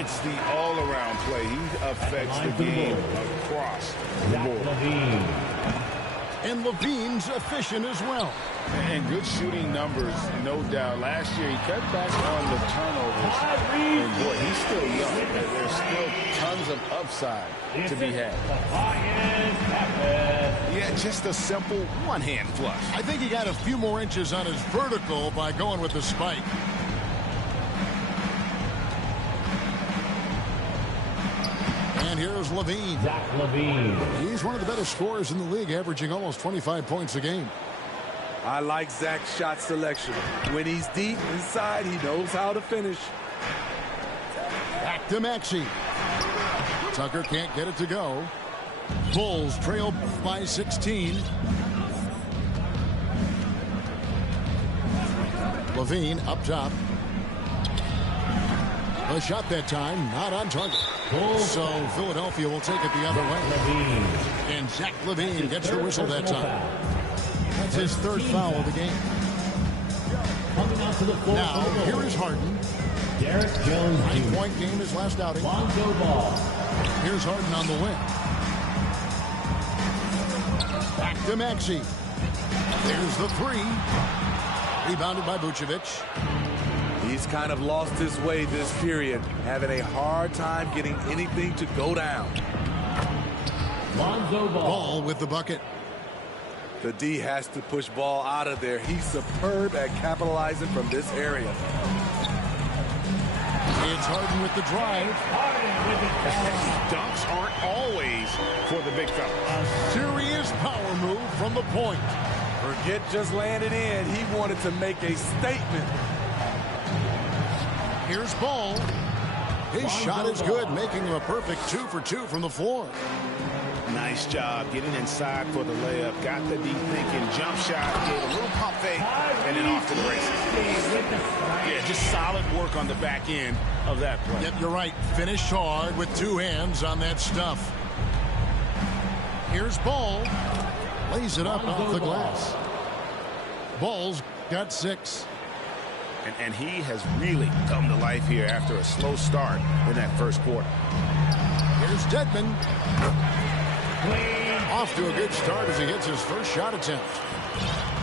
It's the all-around play. He affects the game across the board. And Levine's efficient as well. And good shooting numbers, no doubt. Last year, he cut back on the turnovers. And boy, he's still young. There's still tons of upside to be had. Yeah, just a simple one-hand flush. I think he got a few more inches on his vertical by going with the spike. And here's Levine. Zach Levine. He's one of the better scorers in the league, averaging almost 25 points a game. I like Zach's shot selection. When he's deep inside, he knows how to finish. Back to Maxey. Tucker can't get it to go. Bulls trail by 16. Levine up top. The shot that time, not on target. So Philadelphia will take it the other way. And Zach Levine gets the whistle that time. That's his third foul of the game. Now, here is Harden. Derek Jones. 9-point game his last outing. Lonzo Ball. Here's Harden on the win. Back to Maxey. There's the three. Rebounded by Vucevic. He's kind of lost his way this period, having a hard time getting anything to go down. Lonzo Ball. Ball with the bucket. The D has to push Ball out of there. He's superb at capitalizing from this area. It's Harden with the drive. Dunks aren't always for the big fella. A serious power move from the point. Forget just landing in. He wanted to make a statement. Here's Ball. His shot is good, making him a perfect 2 for 2 from the floor. Nice job getting inside for the layup. Got the deep thinking jump shot. Gave a little pump fake and then off to the races. Yeah, just solid work on the back end of that play. Yep, you're right. Finished hard with two hands on that stuff. Here's Ball. Lays it up off the glass. Ball's got 6. And he has really come to life here after a slow start in that first quarter. Here's Dedmon. Off to a good start as he hits his first shot attempt.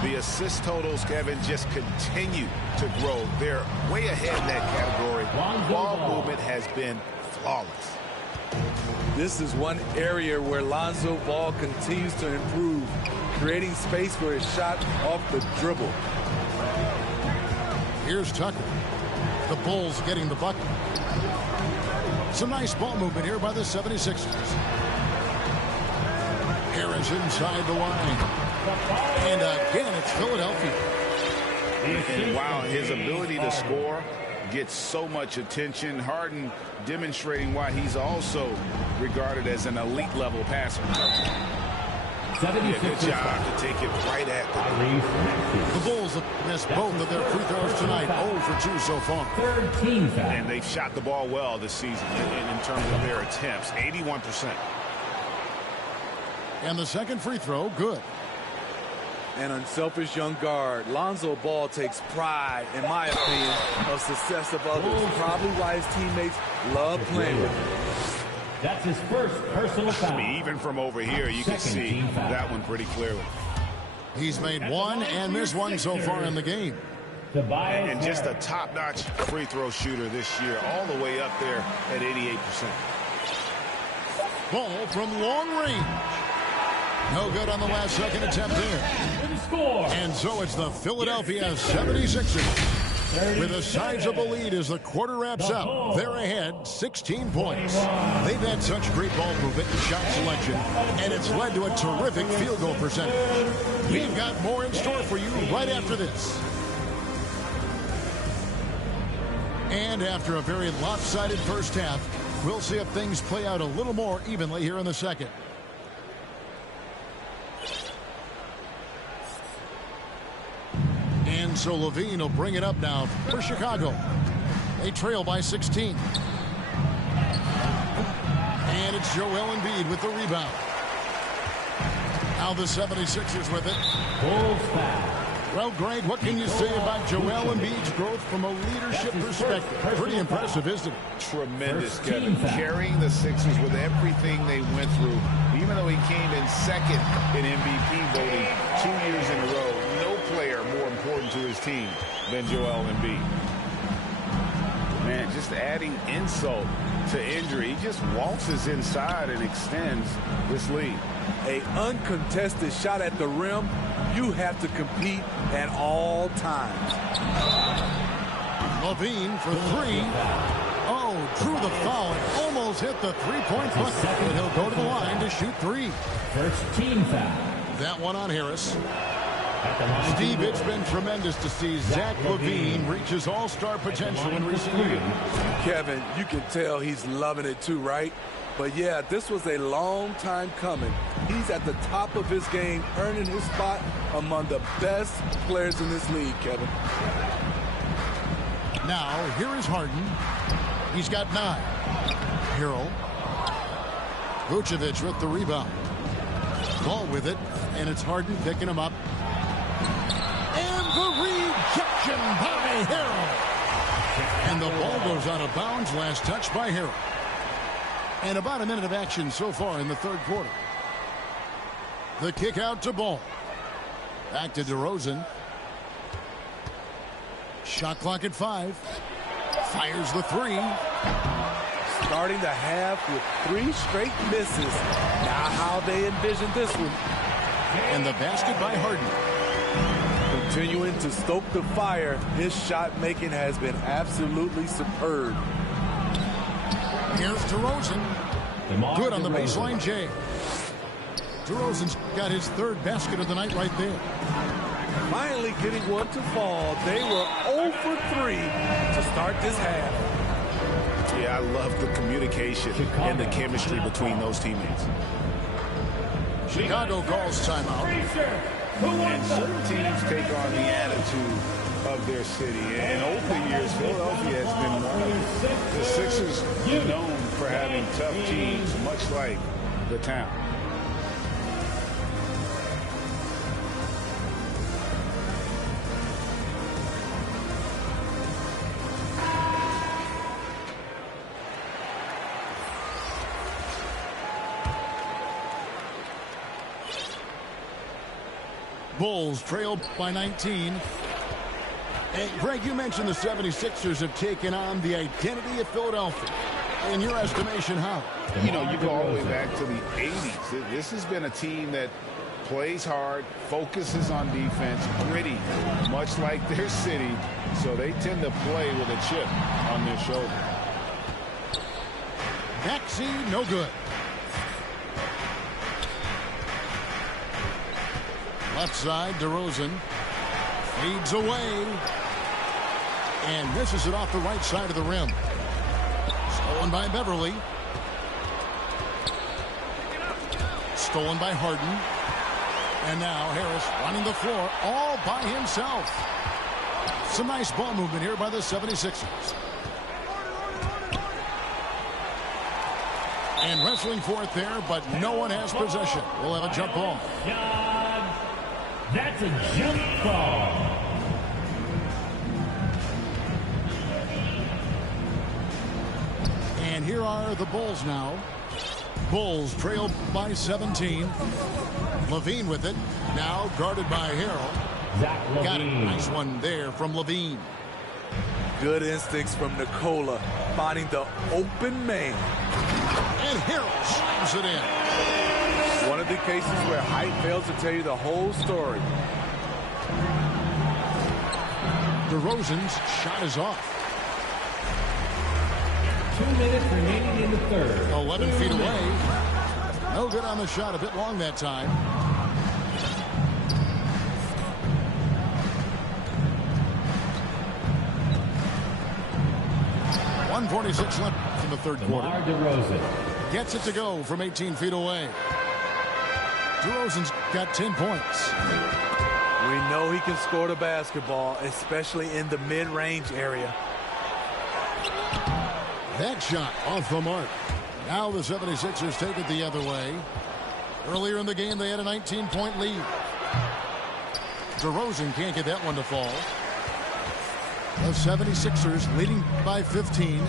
The assist totals, Kevin, just continue to grow. They're way ahead in that category. Ball movement has been flawless. This is one area where Lonzo Ball continues to improve, creating space for his shot off the dribble. Here's Tucker. The Bulls getting the bucket. Some nice ball movement here by the 76ers. Harris inside the line. And again, it's Philadelphia. And wow, his ability to score gets so much attention. Harden demonstrating why he's also regarded as an elite level passer. Yeah, good job to take it right at them. The Bulls have missed both of their free throws tonight. 0 for 2 so far. And they've shot the ball well this season in terms of their attempts. 81%. And the second free throw, good. An unselfish young guard. Lonzo Ball takes pride, in my opinion, of success of others. Probably why his teammates love playing with him. That's his first personal foul. I mean, even from over here, you can see that one pretty clearly. He's made one and missed one so far in the game. And just a top-notch free throw shooter this year, all the way up there at 88%. Ball from long range. No good on the last second attempt there. And so it's the Philadelphia 76ers. With a sizable lead as the quarter wraps up. They're ahead 16 points. They've had such great ball movement and shot selection, and it's led to a terrific field goal percentage. We've got more in store for you right after this. And after a very lopsided first half, we'll see if things play out a little more evenly here in the second. And so Levine will bring it up now for Chicago. They trail by 16. And it's Joel Embiid with the rebound. Now the 76ers with it. Well, Greg, what can you say about Joel Embiid's growth from a leadership perspective? Pretty impressive, isn't it? Tremendous, Kevin. Carrying the Sixers with everything they went through. He even though he came in second in MVP voting 2 years in a row, no player more important to his team than Joel Embiid. Man, just adding insult to injury. He just waltzes inside and extends this lead. An uncontested shot at the rim, you have to compete at all times. Levine for three. Oh, drew the foul and almost hit the three-point bucket. But he'll go to the line to shoot three. First team foul. That one on Harris. Steve, it's been tremendous to see Zach LaVine reach his all-star potential in recent years. Kevin, you can tell he's loving it too, right? But yeah, this was a long time coming. He's at the top of his game, earning his spot among the best players in this league, Kevin. Now, here is Harden. He's got 9. Harrell. Vucevic with the rebound. Ball with it, and it's Harden picking him up. And the rejection by Harrell. And the ball goes out of bounds. Last touch by Harrell. And about a minute of action so far in the third quarter. The kick out to Ball. Back to DeRozan. Shot clock at 5. Fires the three. Starting the half with 3 straight misses. Now how they envision this one. And the basket by Harden. Continuing to stoke the fire, his shot making has been absolutely superb. Here's DeRozan. Good on the baseline, Jay. DeRozan's got his 3rd basket of the night right there. Finally getting one to fall. They were 0 for 3 to start this half. Yeah, I love the communication and the chemistry between those teammates. Chicago calls timeout. And certain teams take on the attitude of their city. And over the years, Philadelphia has been one of the Sixers known for having tough teams, much like the town. Bulls trail by 19. Hey, Greg, you mentioned the 76ers have taken on the identity of Philadelphia. In your estimation, how? You know, you go all the way back to the 80s. This has been a team that plays hard, focuses on defense, gritty, much like their city. So they tend to play with a chip on their shoulder. Maxey, no good. Left side, DeRozan fades away and misses it off the right side of the rim. Stolen by Beverly. Stolen by Harden. And now Harris running the floor all by himself. Some nice ball movement here by the 76ers. And wrestling for it there, but no one has possession. We'll have a jump ball. That's a jump ball. And here are the Bulls now. Bulls trail by 17. LaVine with it. Now guarded by Harrell. Got it. Nice one there from LaVine. Good instincts from Nikola, finding the open man. And Harrell slams it in. One of the cases where height fails to tell you the whole story. DeRozan's shot is off. 2 minutes remaining in the third. 11 feet away. No good on the shot. A bit long that time. .146 left in the third quarter. DeRozan gets it to go from 18 feet away. DeRozan's got 10 points. We know he can score the basketball, especially in the mid-range area. That shot off the mark. Now the 76ers take it the other way. Earlier in the game, they had a 19-point lead. DeRozan can't get that one to fall. The 76ers leading by 15.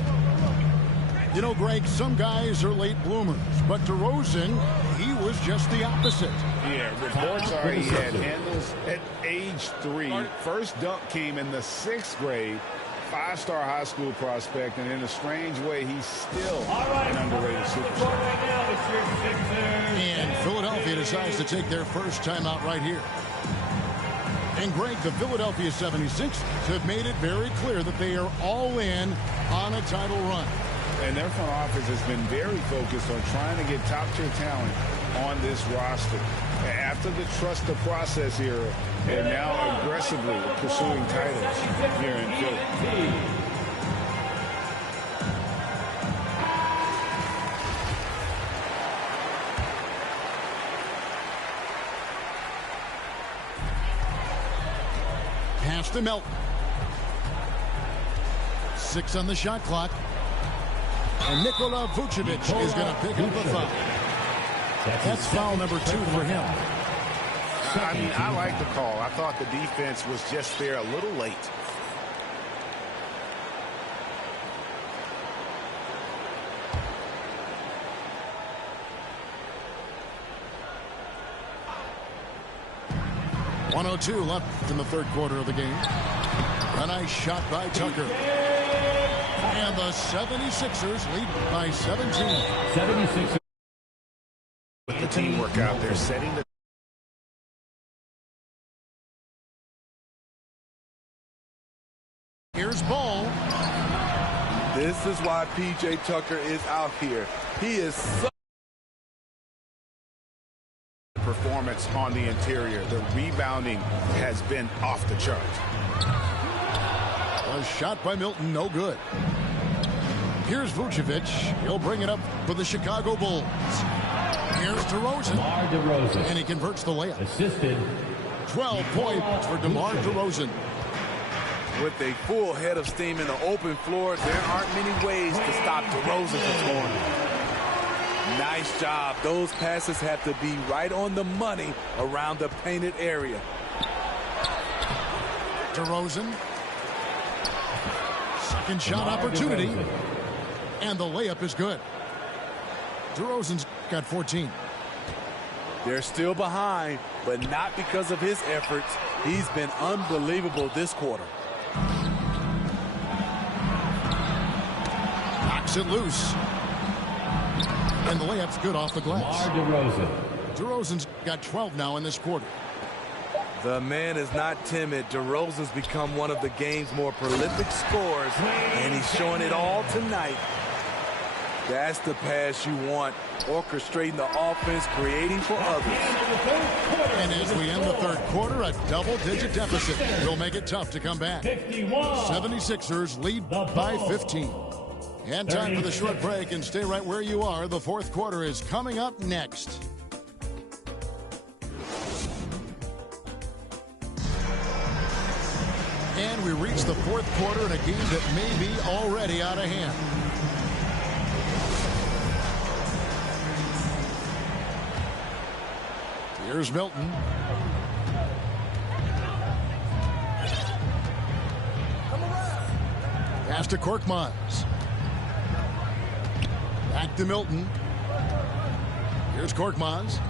You know, Greg, some guys are late bloomers, but DeRozan, he was just the opposite. Yeah, reports are he had handles at age 3. First dunk came in the 6th grade. 5-star high school prospect, and in a strange way, he's still an underrated superstar. And Philadelphia decides to take their first timeout right here. And Greg, the Philadelphia 76ers have made it very clear that they are all in on a title run. And their front office has been very focused on trying to get top-tier talent on this roster. After the trust the process era, they're now aggressively pursuing titles here in Philly. Pass to Melton. 6 on the shot clock. And Nikola Vucevic is going to pick up the foul. That's foul number 2 for him. I mean, I like the call. I thought the defense was just there a little late. .102 left in the third quarter of the game. A nice shot by Tucker. And the 76ers lead by 17. 76ers. With the teamwork out there, setting the Here's Ball. This is why P.J. Tucker is out here. He is so performance on the interior. The rebounding has been off the charts. A shot by Milton, no good. Here's Vucevic. He'll bring it up for the Chicago Bulls. Here's DeRozan. And he converts the layup. Assisted. 12 points for DeMar DeRozan. With a full head of steam in the open floor, there aren't many ways to stop DeRozan from scoring. Nice job. Those passes have to be right on the money around the painted area. DeRozan. Second shot opportunity. And the layup is good. DeRozan's got 14. They're still behind, but not because of his efforts. He's been unbelievable this quarter. Knocks it loose. And the layup's good off the glass. DeRozan's got 12 now in this quarter. The man is not timid. DeRozan's become one of the game's more prolific scorers, and he's showing it all tonight. That's the pass you want, orchestrating the offense, creating for others. And as we end the third quarter, a double-digit deficit will make it tough to come back. 76ers lead by 15. And time for the short break, and stay right where you are. The fourth quarter is coming up next. And we reach the fourth quarter in a game that may be already out of hand. Here's Milton. Pass to Korkmaz. Back to Milton. Here's Korkmaz.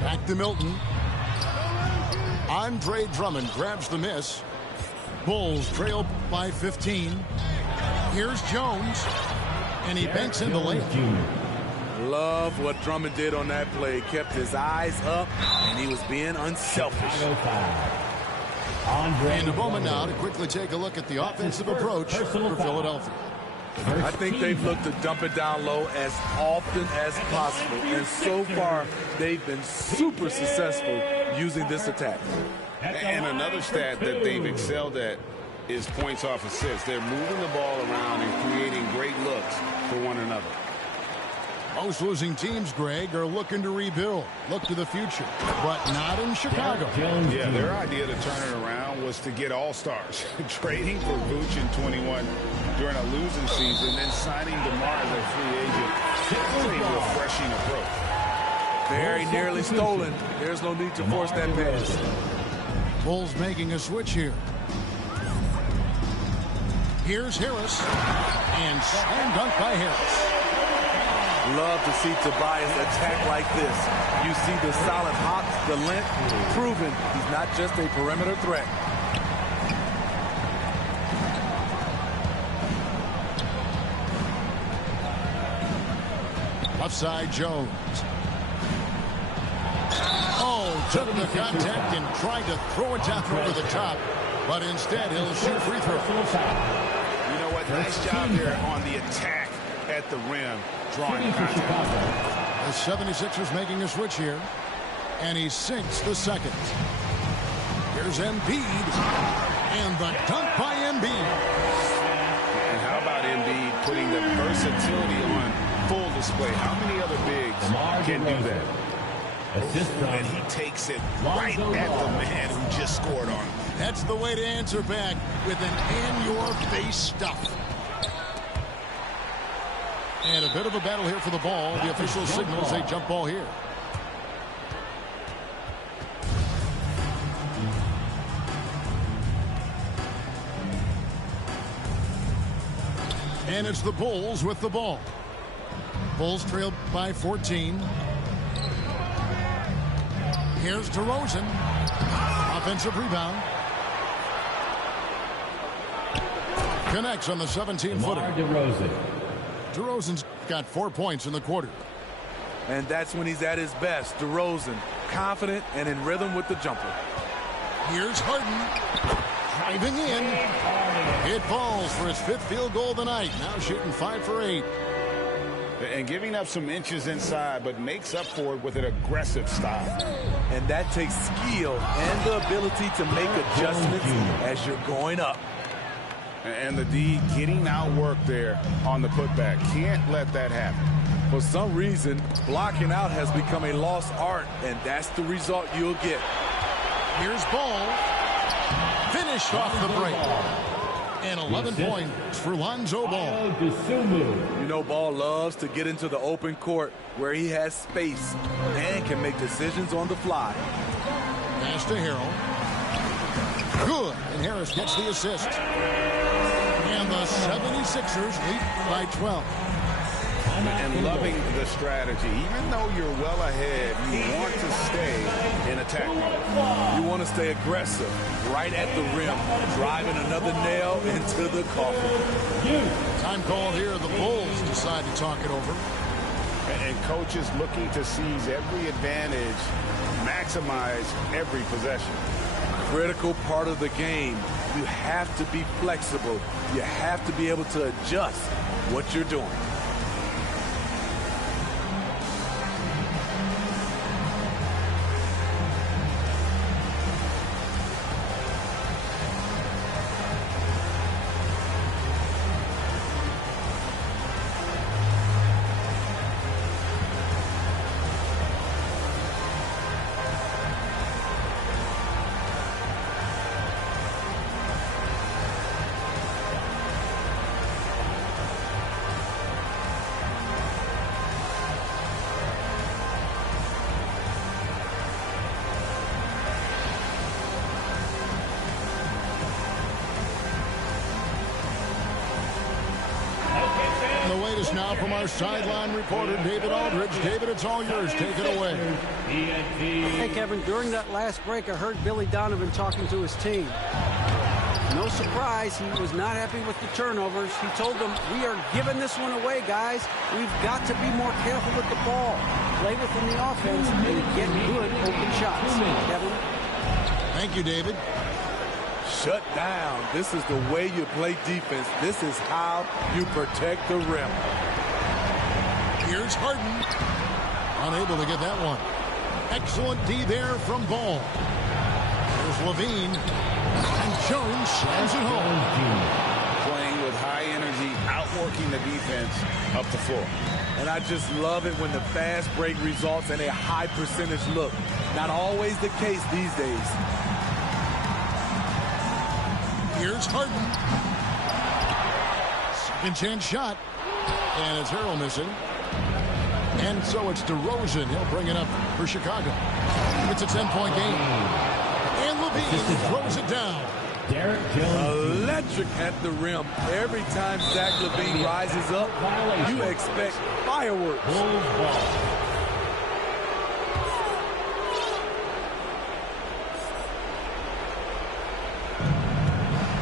Back to Milton. Andre Drummond grabs the miss. Bulls trail by 15. Here's Jones. And he banks in the layup. Love what Drummond did on that play. Kept his eyes up, and he was being unselfish. And a moment now to quickly take a look at the offensive approach for Philadelphia. I think they've looked to dump it down low as often as possible. And so far, they've been super successful using this attack. And another stat that they've excelled at is points off assists. They're moving the ball around and creating great looks for one another. Most losing teams, Greg, are looking to rebuild, look to the future, but not in Chicago. Yeah, their idea to turn it around was to get all-stars, trading for Vooch in 21 during a losing season, then signing DeMar as a free agent. It's a refreshing approach. Very nearly stolen. There's no need to force that pass. Bulls making a switch here. Here's Harris, and slam dunk by Harris. Love to see Tobias attack like this. You see the solid hops, the length, proving he's not just a perimeter threat. Left side, Jones. Oh, took the contact and tried to throw it down over the top, but instead he'll shoot free throw. You know what? Nice job there on the attack at the rim, drawing contact. The 76ers making a switch here, and he sinks the second. Here's Embiid, and the dunk by Embiid. And how about Embiid putting the versatility on full display? How many other bigs can do that? And he takes it right at the man who just scored on him. That's the way to answer back with an in-your-face stuff. And a bit of a battle here for the ball. The official signals a jump ball here. And it's the Bulls with the ball. Bulls trail by 14. Here's DeRozan. Offensive rebound. Connects on the 17-footer. DeRozan's got 4 points in the quarter. And that's when he's at his best. DeRozan, confident and in rhythm with the jumper. Here's Harden. Driving in. It falls for his 5th field goal of the night. Now shooting 5 for 8. And giving up some inches inside, but makes up for it with an aggressive style. And that takes skill and the ability to make adjustments as you're going up. And the D getting outworked there on the putback. Can't let that happen. For some reason, blocking out has become a lost art, and that's the result you'll get. Here's Ball. Finished off the break. And 11 points for Lonzo Ball. You know, Ball loves to get into the open court where he has space and can make decisions on the fly. Pass to Harrell. Good. And Harris gets the assist. And the 76ers lead by 12. And loving the strategy. Even though you're well ahead, you want to stay in attack mode. You want to stay aggressive, right at the rim, driving another nail into the coffin. Time called here. The Bulls decide to talk it over. And coaches looking to seize every advantage, maximize every possession. Critical part of the game. You have to be flexible. You have to be able to adjust what you're doing. Now from our sideline reporter, David Aldridge. David, it's all yours. Take it away. Hey, Kevin, during that last break, I heard Billy Donovan talking to his team. No surprise, he was not happy with the turnovers. He told them, we are giving this one away, guys. We've got to be more careful with the ball. Play within the offense and get good open shots. Kevin? Thank you, David. Shut down. This is the way you play defense. This is how you protect the rim. Here's Harden. Unable to get that one. Excellent D there from Ball. Here's Levine. And Jones slams it home. Playing with high energy, outworking the defense up the floor. And I just love it when the fast break results in a high percentage look. Not always the case these days. Here's Harden. Second chance shot. And it's Harrell missing. And so it's DeRozan. He'll bring it up for Chicago. It's a 10-point game. And Levine throws it down. Electric at the rim. Every time Zach LaVine rises up, you expect fireworks.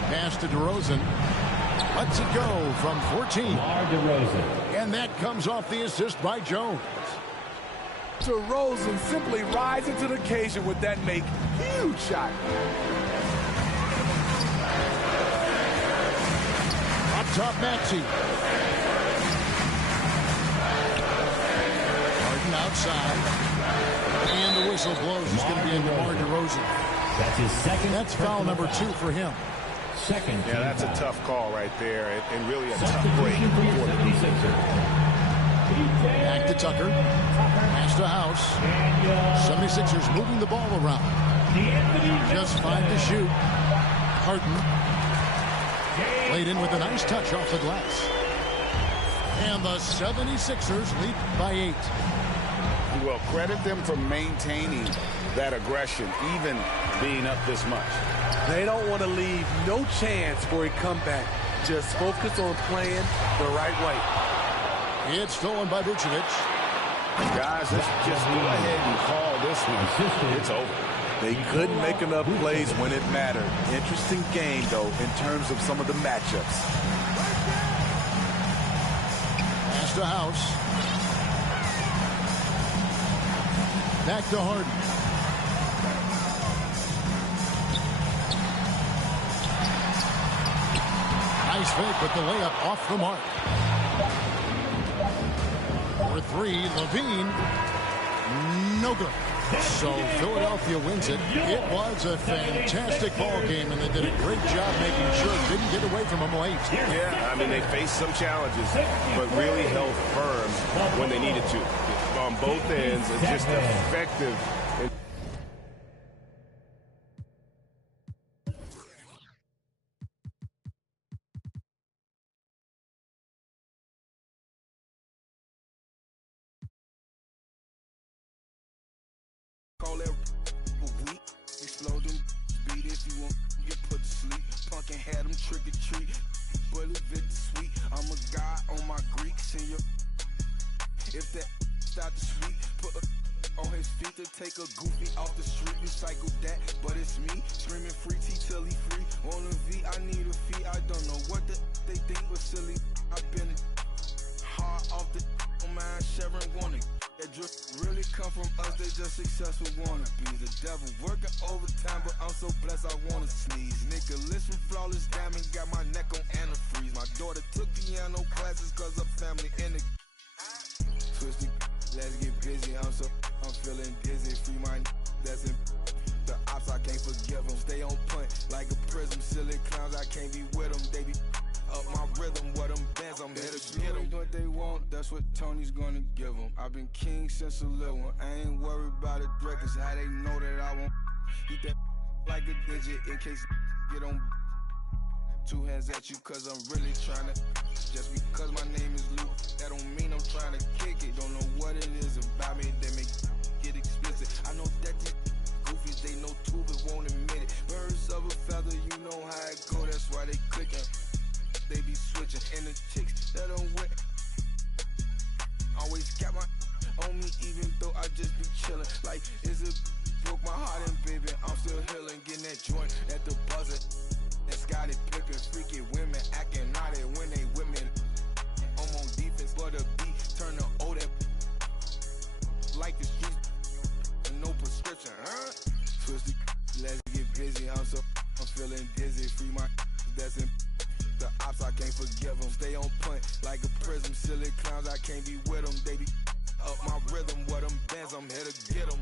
Pass to DeRozan. Lets it go from 14. And that comes off the assist by Jones. DeRozan simply rising to the occasion with that make. Huge shot. Up top, Maxey. Harden outside. And the whistle blows. It's going to be in DeMar DeRozan. That's his second. That's foul number 2 for him. Second. Yeah, that's a tough call right there, and really a tough break for the defense. Back to Tucker. Pass to House. 76ers moving the ball around. Just 5 to shoot. Harden. Laid in with a nice touch off the glass. And the 76ers lead by 8. Well, credit them for maintaining that aggression, even being up this much. They don't want to leave no chance for a comeback. Just focus on playing the right way. It's stolen by Vucevic. Guys, let's just go ahead and call this one. It's over. They couldn't make enough plays when it mattered. Interesting game, though, in terms of some of the matchups. Pass to House. Back to Harden. Nice fake, but the layup off the mark. For 3, Levine. No good. So Philadelphia wins it. It was a fantastic ball game, and they did a great job making sure it didn't get away from them late. Yeah, I mean, they faced some challenges, but really held firm when they needed to. On both ends, it's just effective. Call that a week. Explode them beat if you want get put to sleep. Punk and had them trick or treat. Bullet bit sweet. I'm a guy on my Greeks and your if that start to sweet, put on his feet to take a goofy off the street. Recycle that, but it's me screaming free T till he free. On the V, I need a fee. I don't know what they think was silly. I've been hard off the mind. Sharon wanna. That drip really come from us, they just successful wannabes. The devil working overtime, but I'm so blessed I wanna sneeze. Nicholas from Flawless Diamond got my neck on antifreeze. My daughter took piano classes cause her family in the twisted. Let's get busy, I'm feeling dizzy. Free my that's in the ops, I can't forgive them. Stay on point like a prism. Silly clowns, I can't be with them. They be up my rhythm, what them bands, I'm here to get them. What they want, that's what Tony's gonna give them. I've been king since a little one. I ain't worried about the dread, cause how they know that I won't eat that like a digit in case get on 2 hands at you, cause I'm really trying to. Just because my name is Luke, that don't mean I'm trying to kick it. Don't know what it is about me that make get explicit. I know that these goofies, they know too, but won't admit it. Birds of a feather, you know how it go, that's why they clicking. They be switching, and the chicks that don't win always got my on me, even though I just be chilling. Like, is it broke my heart and baby, I'm still healing. Getting that joint at the buzzer. And Scotty Pippen, freaky women acting naughty when they with me. I'm on defense, but a beat turn the O that like the streets, no prescription, huh? Twisted, let's get busy. I'm feeling dizzy. Free my that's in the ops, I can't forgive them. Stay on point like a prism. Silly clowns, I can't be with them. They be up my rhythm. What them bands, I'm here to get them.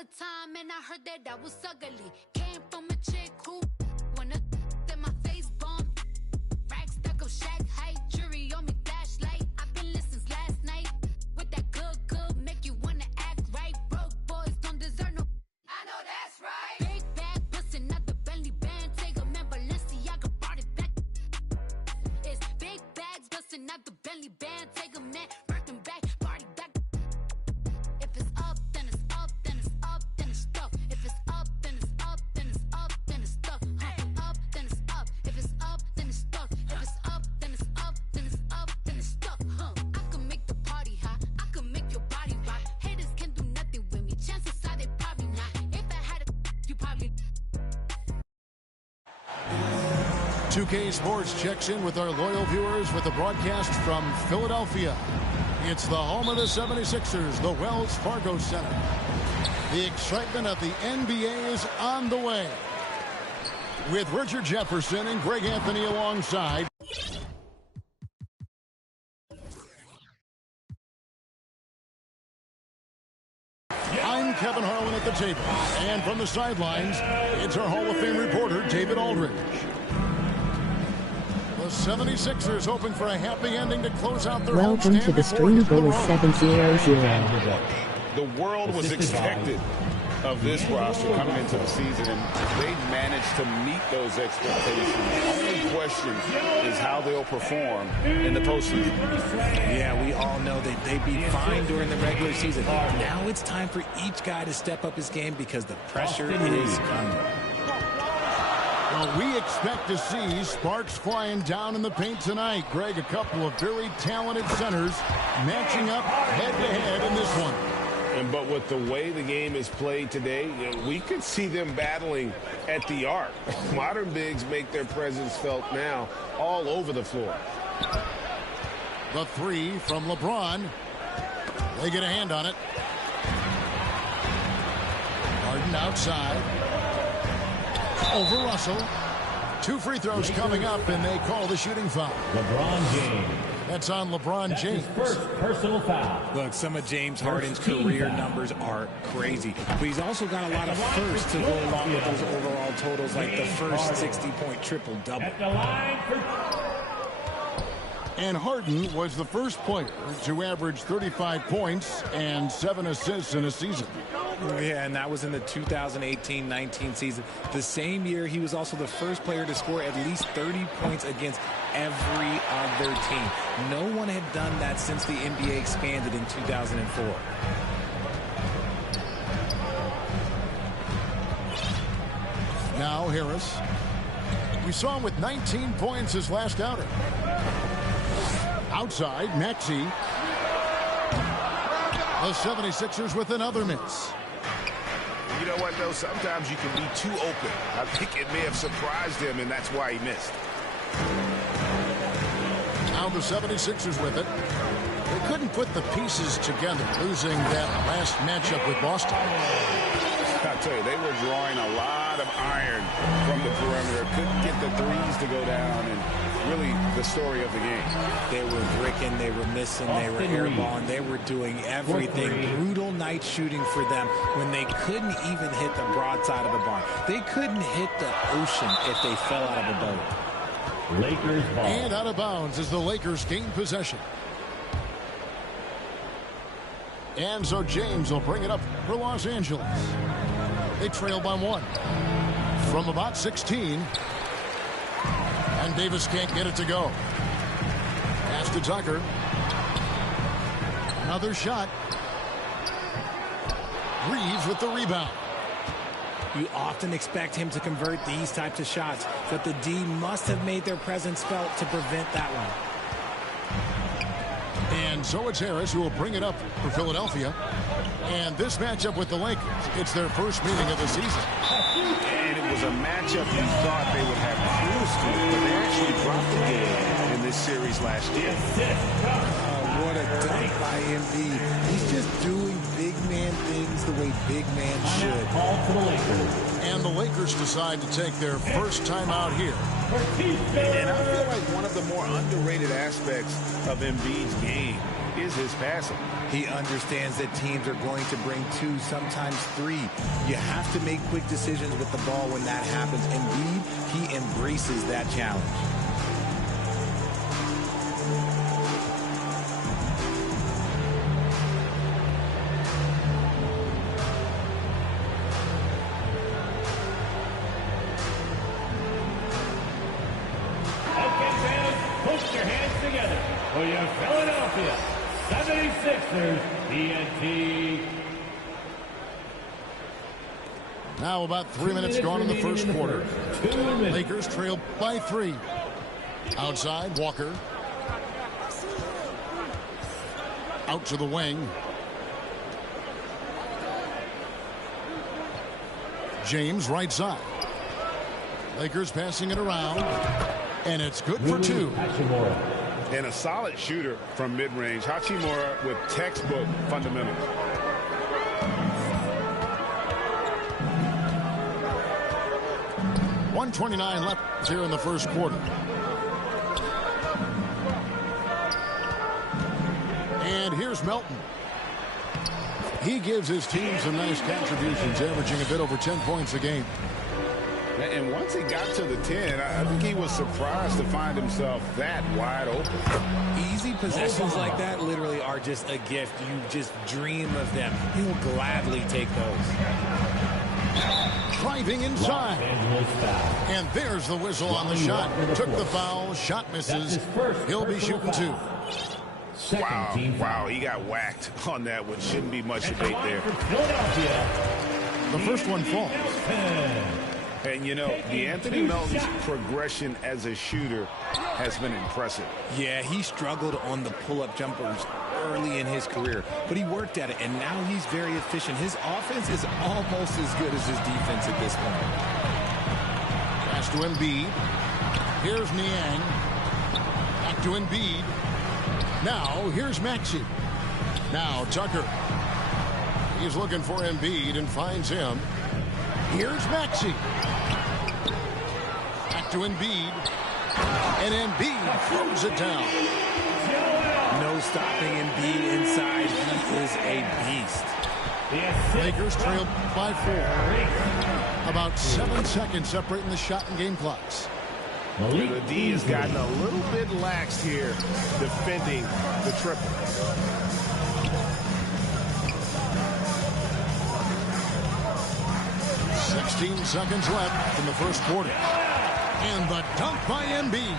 a time and I heard that I was ugly. Came from a chick who wanna in my face bomb. Rack stuck up shack height, jury on me flashlight. I've been listening last night. With that good, make you wanna act right. Broke boys don't deserve no. I know that's right. Big bag bustin' out the Bentley band. Take a man, Balenciaga brought it back. It's big bags bustin' out the Bentley band. Take a man, working back, party back. If it's up, then it's up, then it's up, then it's stuff. If it's up, then it's up, then it's up, then it's stuff. Up, then it's up. If it's up, then it's stuff. If it's up, then it's up, then it's up, then it's stuff. I can make the party hot. I can make your body rock. Haters can do nothing with me. Chances are they probably not. If I had a, you probably. 2K Sports checks in with our loyal viewers with a broadcast from Philadelphia. It's the home of the 76ers, the Wells Fargo Center. The excitement of the NBA is on the way. With Richard Jefferson and Greg Anthony alongside. I'm Kevin Harlan at the table. And from the sidelines, it's our Hall of Fame reporter, David Aldridge. The 76ers hoping for a happy ending to close out their Welcome to the stream. Goal is 7-0-0. The world was expected of this roster coming into the season, and they managed to meet those expectations. The only question is how they'll perform in the postseason. Yeah, we all know that they'd be fine during the regular season. Now it's time for each guy to step up his game because the pressure is coming. Well, we expect to see sparks flying down in the paint tonight. Greg, a couple of very talented centers matching up head-to-head in this one. But with the way the game is played today, we could see them battling at the arc. Modern bigs make their presence felt now all over the floor. The three from LeBron. They get a hand on it. Harden outside. Over Russell. 2 free throws coming up, and they call the shooting foul. LeBron James. That's on LeBron James. First personal foul. Look, some of James Harden's career numbers are crazy, but he's also got a lot of firsts to go along with those overall totals, like the first 60-point triple-double. And Harden was the first player to average 35 points and 7 assists in a season. Yeah, and that was in the 2018-19 season. The same year, he was also the first player to score at least 30 points against every other team. No one had done that since the NBA expanded in 2004. Now Harris. We saw him with 19 points his last outing. Outside, Maxey. The 76ers with another miss. You know what, though? Sometimes you can be too open. I think it may have surprised him, and that's why he missed. Now the 76ers with it. They couldn't put the pieces together, losing that last matchup with Boston. I'll tell you, they were drawing a lot of iron from the perimeter. Couldn't get the threes to go down, and really the story of the game. They were bricking, they were missing, they were airballing, they were doing everything. Brutal night shooting for them when they couldn't even hit the broadside of the barn. They couldn't hit the ocean if they fell out of a boat. Lakers ball. And out of bounds as the Lakers gain possession. And so James will bring it up for Los Angeles. They trail by 1 from about 16. And Davis can't get it to go. Pass to Tucker. Another shot. Reeves with the rebound. You often expect him to convert these types of shots, but the D must have made their presence felt to prevent that one. And so it's Harris who will bring it up for Philadelphia. And this matchup with the Lakers, it's their first meeting of the season. And it was a matchup you thought they would have cruised to, but they actually dropped the game in this series last year. What a dunk by MB. He's just doing big man things the way big man should. And the Lakers decide to take their first time out here. And I feel like one of the more underrated aspects of Embiid's game is his passing. He understands that teams are going to bring 2, sometimes 3. You have to make quick decisions with the ball when that happens. Embiid, he embraces that challenge. Put your hands together for your Philadelphia 76ers TNT. Now about 3 minutes gone in the first quarter. Lakers trail by 3. Outside, Walker. Out to the wing. James right side. Lakers passing it around. And it's good for 2. And a solid shooter from mid-range. Hachimura with textbook fundamentals. .129 left here in the first quarter. And here's Melton. He gives his team some nice contributions, averaging a bit over 10 points a game. And once he got to the 10, I think he was surprised to find himself that wide open. Easy possessions like that literally are just a gift. You just dream of them. He'll gladly take those. Driving inside. And there's the whistle on the shot. Took the foul. Shot misses. He'll be shooting 2. Wow, he got whacked on that one. Shouldn't be much debate there. The first one falls. And, you know, Anthony Melton's progression as a shooter has been impressive. Yeah, he struggled on the pull-up jumpers early in his career, but he worked at it, and now he's very efficient. His offense is almost as good as his defense at this point. Pass to Embiid. Here's Niang. Back to Embiid. Now, here's Maxey. Now, Tucker. He's looking for Embiid and finds him. Here's Maxey. Back to Embiid. And Embiid throws it down. No stopping Embiid inside. He is a beast. Lakers trail by 4. About 7 seconds separating the shot and game clocks. The D has gotten a little bit lax here defending the triple. 16 seconds left in the first quarter. And the dunk by Embiid.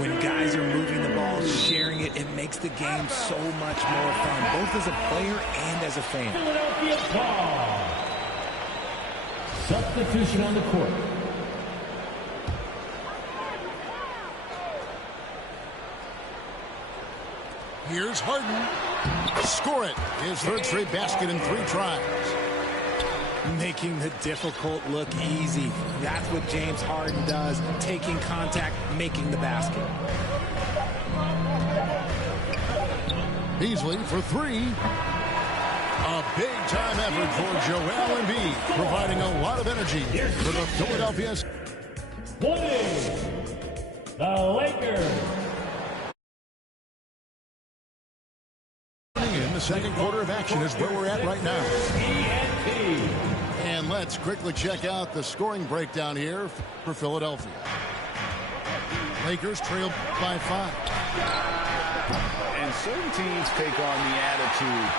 When guys are moving the ball, sharing it, it makes the game so much more fun, both as a player and as a fan. Philadelphia ball. Substitution on the court. Here's Harden. Score it. His third straight basket in 3 tries. Making the difficult look easy. That's what James Harden does. Taking contact, making the basket. Beasley for 3. A big-time effort for Joel Embiid, providing a lot of energy for the Philadelphia. The Lakers. In the second quarter of action is where we're at right now. And let's quickly check out the scoring breakdown here for Philadelphia. Lakers trail by 5. And certain teams take on the attitude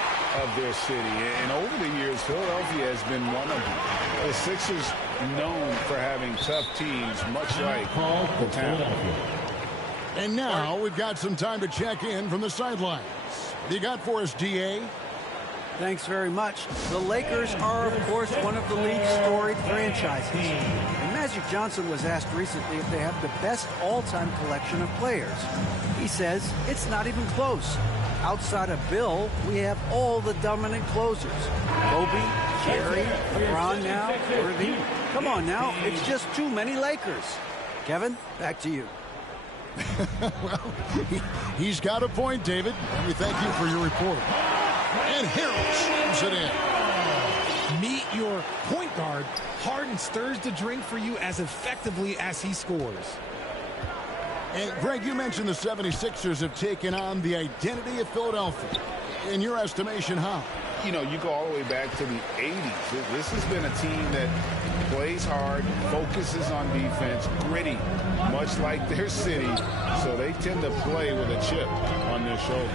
of their city. And over the years, Philadelphia has been one of them. The Sixers known for having tough teams, much like the town. And now we've got some time to check in from the sidelines. What do you got for us, D.A.? Thanks very much. The Lakers are, of course, one of the league's storied franchises. And Magic Johnson was asked recently if they have the best all-time collection of players. He says it's not even close. Outside of Bill, we have all the dominant closers. Kobe, Jerry, LeBron now, Worthy. Come on now, it's just too many Lakers. Kevin, back to you. Well, he's got a point, David. And we thank you for your report. And Harrell slams it in. Meet your point guard. Harden stirs the drink for you as effectively as he scores. And Greg, you mentioned the 76ers have taken on the identity of Philadelphia. In your estimation, how? You know, you go all the way back to the 80s. This has been a team that plays hard, focuses on defense, gritty, much like their city. So they tend to play with a chip on their shoulder.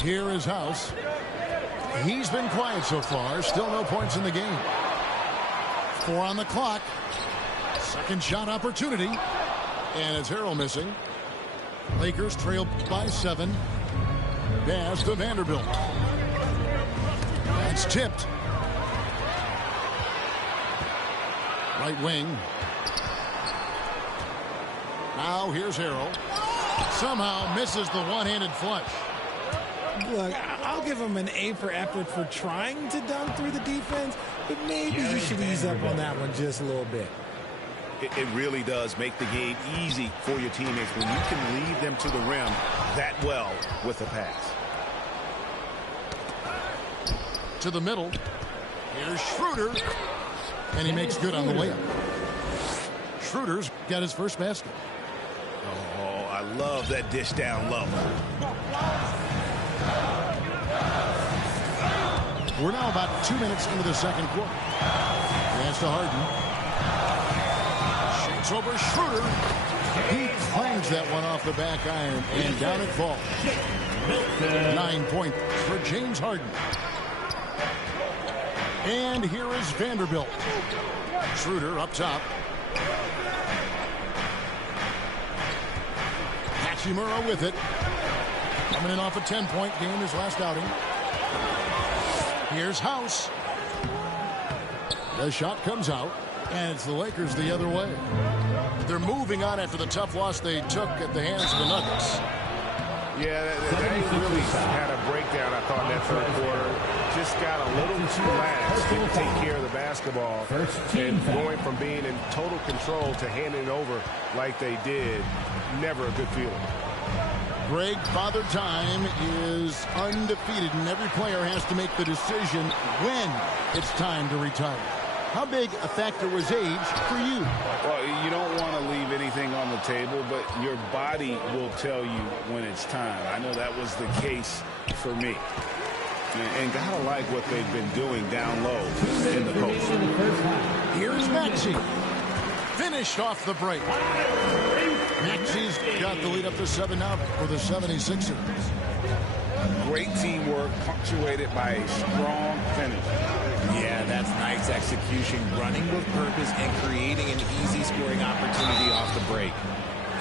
Here is House. He's been quiet so far. Still no points in the game. 4 on the clock. Second shot opportunity. And it's Harrell missing. Lakers trail by 7. Pass to Vanderbilt. It's tipped. Right wing. Now here's Harrell. Somehow misses the one-handed flush. Look, I'll give him an A for effort for trying to dunk through the defense, but maybe he should ease up on that one just a little bit. It really does make the game easy for your teammates when you can lead them to the rim that well with a pass. To the middle. Here's Schroeder. And he makes good on the layup. Schroeder's got his first basket. Oh, I love that dish down low. We're now about 2 minutes into the second quarter. Pass to Harden. Shoots over Schroeder. He clangs that one off the back iron, and down it falls. 9 points for James Harden. And here is Vanderbilt. Schroeder up top. Hachimura with it. Coming in off a 10-point game his last outing. Here's House. The shot comes out, and it's the Lakers the other way. They're moving on after the tough loss they took at the hands of the Nuggets. Yeah, they really had a breakdown, I thought, in that third quarter. Just got a little too lax, didn't take care of the basketball, and going from being in total control to handing it over like they did, never a good feeling. Greg, Father Time is undefeated, and every player has to make the decision when it's time to retire. How big a factor was age for you? Well, you don't want to leave anything on the table, but your body will tell you when it's time. I know that was the case for me. And gotta like what they've been doing down low in the post. Here's Maxey. Finished off the break. Maxey's got the lead up to 7 now for the 76ers. Great teamwork punctuated by a strong finish. Yeah, that's nice execution, running with purpose and creating an easy scoring opportunity off the break.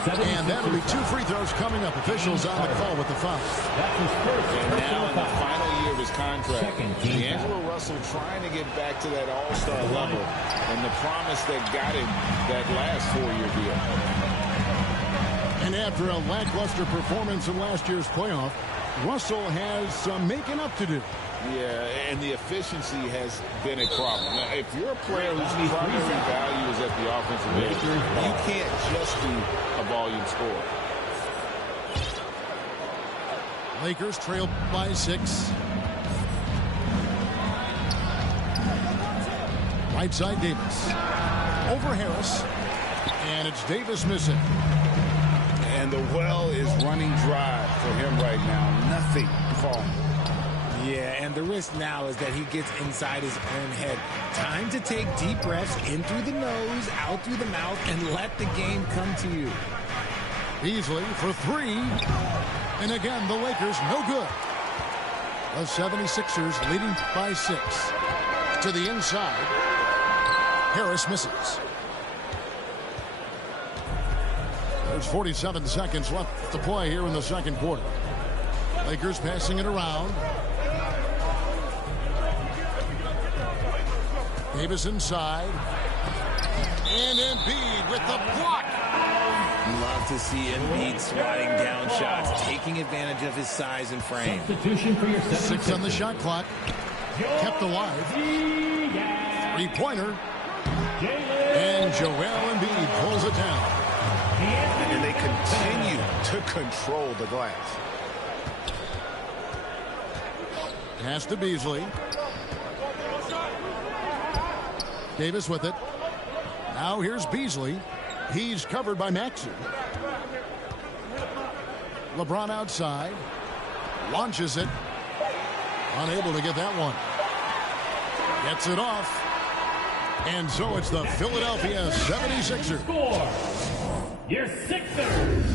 And that'll be 2 free throws coming up. Officials on the call with the foul. And now in the final year of his contract, D'Angelo Russell trying to get back to that all-star level and the promise that got him that last 4-year deal. And after a lackluster performance in last year's playoff, Russell has some making up to do. Yeah, and the efficiency has been a problem. Now, if you're a player whose primary value is at the offensive end, you can't just be a volume scorer. Lakers trail by 6. Right side Davis. Over Harris. And it's Davis missing. And the well is running dry for him right now. Nothing falling. Yeah, and the risk now is that he gets inside his own head. Time to take deep breaths in through the nose, out through the mouth, and let the game come to you. Beasley for 3. And again, the Lakers no good. The 76ers leading by 6. To the inside. Harris misses. There's 47 seconds left to play here in the second quarter. Lakers passing it around. Davis inside. And Embiid with the block. Love to see Embiid swatting down shots, taking advantage of his size and frame. 6 on the shot clock. Kept alive. 3-pointer. And Joel Embiid pulls it down. And they continue to control the glass. Pass to Beasley. Davis with it. Now here's Beasley. He's covered by Maxey. LeBron outside. Launches it. Unable to get that one. Gets it off. And so it's the Philadelphia 76ers. Score. Your Sixers.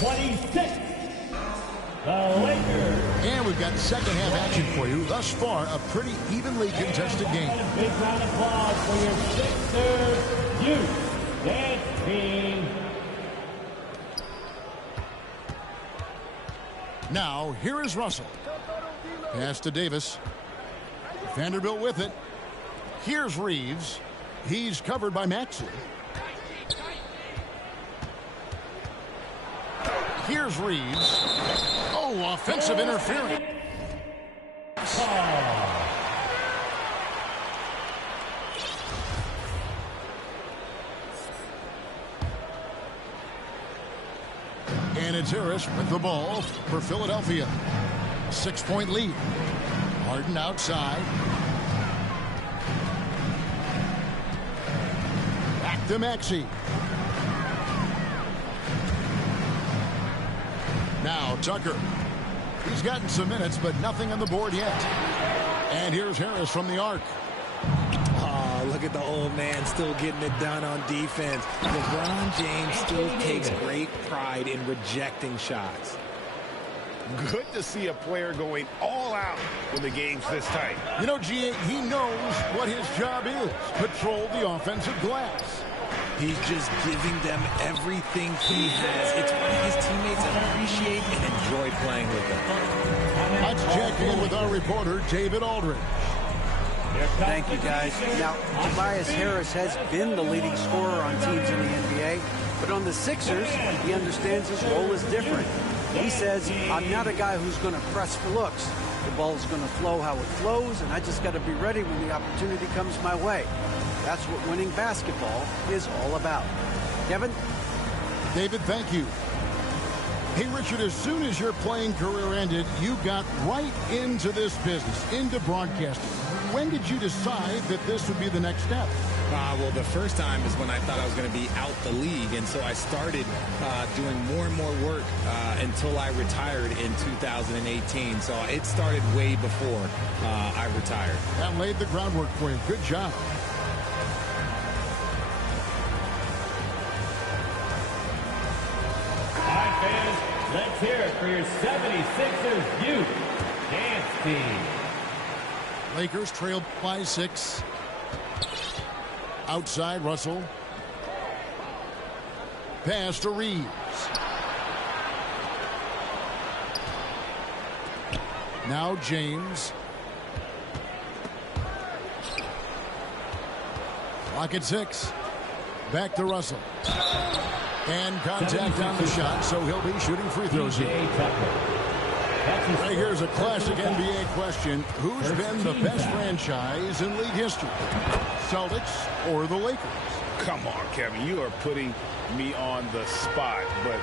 26. The Lakers. And we've got second half action for you. Thus far, a pretty evenly contested game. And a big round of applause for your Sixers youth dance team. Now, here is Russell. Pass to Davis. Vanderbilt with it. Here's Reeves. He's covered by Maxey. Here's Reeves. Oh, offensive interference. And it's Harris with the ball for Philadelphia. 6-point lead. Harden outside. Back to Maxey. Now Tucker. He's gotten some minutes, but nothing on the board yet. And here's Harris from the arc. Oh, look at the old man still getting it done on defense. LeBron James still takes great pride in rejecting shots. Good to see a player going all out when the game's this tight. You know, G.A., he knows what his job is. Patrol the offensive glass. He's just giving them everything he has. It's what his teammates appreciate and enjoy playing with him. Let's check in with our reporter, David Aldridge. Thank you, guys. Now, Tobias Harris has been the leading scorer on teams in the NBA, but on the Sixers, he understands his role is different. He says, I'm not a guy who's going to press for looks. The ball's going to flow how it flows, and I just got to be ready when the opportunity comes my way. That's what winning basketball is all about. Kevin? David, thank you. Hey, Richard, as soon as your playing career ended, you got right into this business, into broadcasting. When did you decide that this would be the next step? Well, the first time is when I thought I was going to be out the league, and so I started doing more and more work until I retired in 2018. So it started way before I retired. That laid the groundwork for you. Good job. All right, fans, let's hear it for your 76ers youth dance team. Lakers trailed by 6. Outside, Russell. Pass to Reeves. Now James. Clock at 6. Back to Russell. And contact on the shot, so he'll be shooting free throws here. Right here's a classic NBA question. Who's been the best franchise in league history? Celtics or the Lakers? Come on, Kevin. You are putting me on the spot, but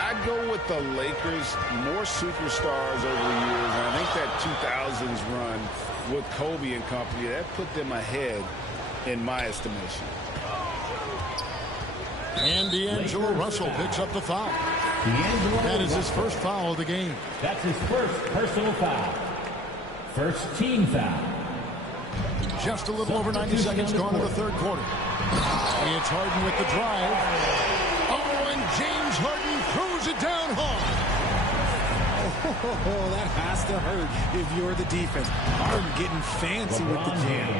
I'd go with the Lakers. More superstars over the years, and I think that 2000s run with Kobe and company, that put them ahead in my estimation. And D'Angelo Russell picks up the foul. That is his first foul of the game. That's his first personal foul. First team foul. Just a little over 90 seconds gone in the third quarter. It's Harden with the drive. Oh, and James Harden throws it down hard. Oh, that has to hurt if you're the defense. Harden getting fancy with the jam.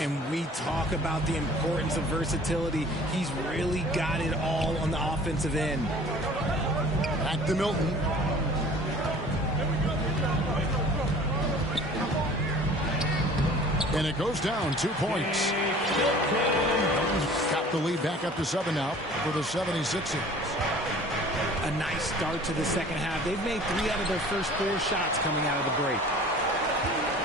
And we talk about the importance of versatility. He's really got it all on the offensive end. Back to Milton. And it goes down 2 points. Got the lead back up to 7 now for the 76ers. A nice start to the second half. They've made 3 out of their first 4 shots coming out of the break.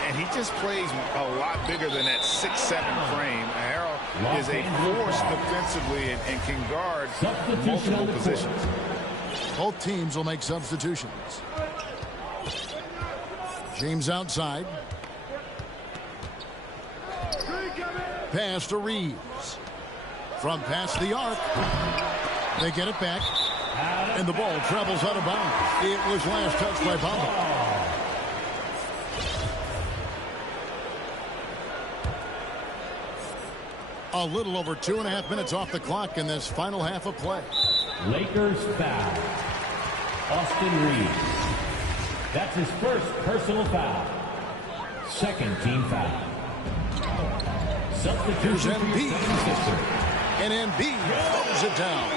And he just plays a lot bigger than that 6'7" frame. Harrell is a force defensively and can guard multiple positions. Both teams will make substitutions. James outside. Pass to Reeves. From past the arc. They get it back. And the ball travels out of bounds. It was last touched by Bamba. A little over 2.5 minutes off the clock in this final half of play. Lakers foul. Austin Reeves. That's his first personal foul. Second team foul. Substitution for your 76ers. And Embiid throws it down.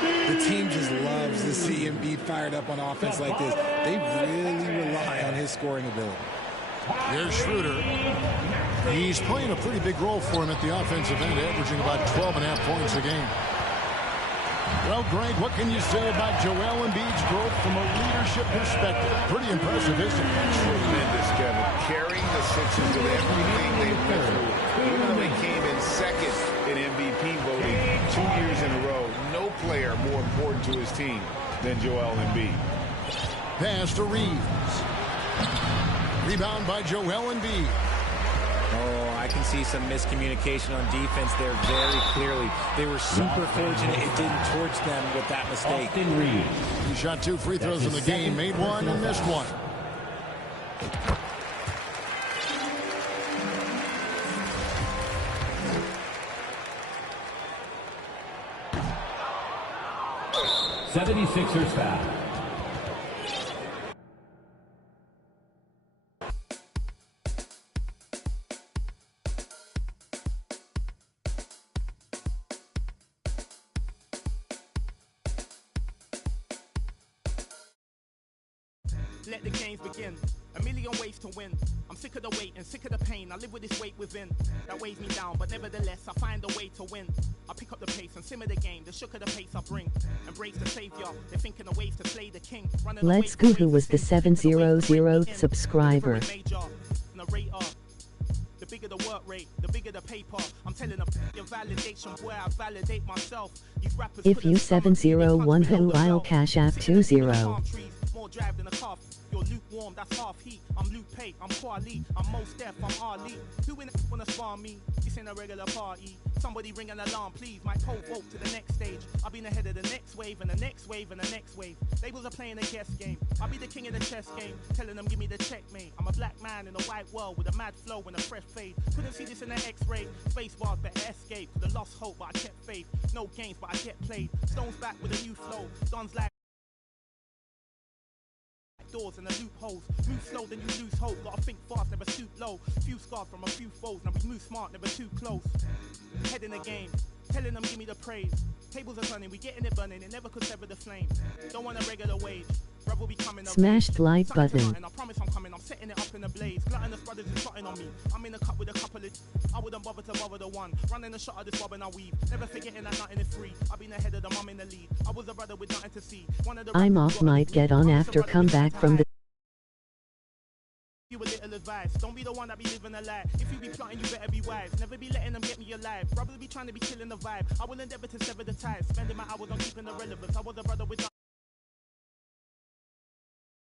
The team just loves to see Embiid fired up on offense like this. They really rely on his scoring ability. Here's Schroeder. He's playing a pretty big role for him at the offensive end, averaging about 12.5 points a game. Well, Greg, what can you say about Joel Embiid's growth from a leadership perspective? Pretty impressive, isn't it? Tremendous, Kevin. Carrying the Sixers with everything they went through. Even though they came in second in MVP voting 2 years in a row, no player more important to his team than Joel Embiid. Pass to Reeves. Rebound by Joel Embiid. Oh, I can see some miscommunication on defense there very clearly. They were super fortunate it didn't torch them with that mistake. He shot 2 free throws in the game, made one and missed one. '76ers foul. Let the games begin. A million ways to win. I'm sick of the wait and sick of the pain. I live with this weight within that weighs me down, but nevertheless I find a way to win. I pick up the pace and simmer the game. The shook of the pace I bring. Embrace the savior. They're thinking of ways to slay the king. Let's go. Who was the 700th subscriber? The bigger the work rate, the bigger the paper. I'm telling them your validation where I validate myself. These rappers If you 701 who, I'll cash app 20. More drive than a car. You're lukewarm, that's half heat. I'm Lupe, I'm Kwali, I'm Most Def, I'm Ali. Who in it wanna spar me? This ain't a regular party. Somebody ring an alarm, please. Might pole vote to the next stage. I'll be in the head of the next wave and the next wave and the next wave. Labels are playing a guess game. I'll be the king of the chess game, telling them give me the checkmate. I'm a black man in a white world with a mad flow and a fresh fade. Couldn't see this in the X-ray. Space bars better escape. Could've lost hope, but I kept faith. No games, but I get played. Stones back with a new flow. Don's like doors and the loopholes. Move slow, then you lose hope. Gotta think fast, never stoop low. Few scarred from a few foes. Now we move smart, never too close. Head in the game, telling them give me the praise. Tables are turning, we getting it burning. It never could sever the flame. Don't want a regular wage. Brother be coming. Smash the like button. And I promise I'm coming. I'm setting it up in a blaze. Gluttonous brothers is shotting on me. I'm in a cup with a couple of. I wouldn't bother to bother the one. Running a shot of this bob and I weave. Never forgetting that nothing is free. I've been ahead of the mum in the lead. I was a brother with nothing to see. One of the I'm off, might get on after come back from the. You a little advice. Don't be the one that be living a lie. If you be plotting, you better be wise. Never be letting them get me alive. Brothers be trying to be killing the vibe. I will endeavor to sever the ties. Spending my hours on keeping the relevance. I was a brother with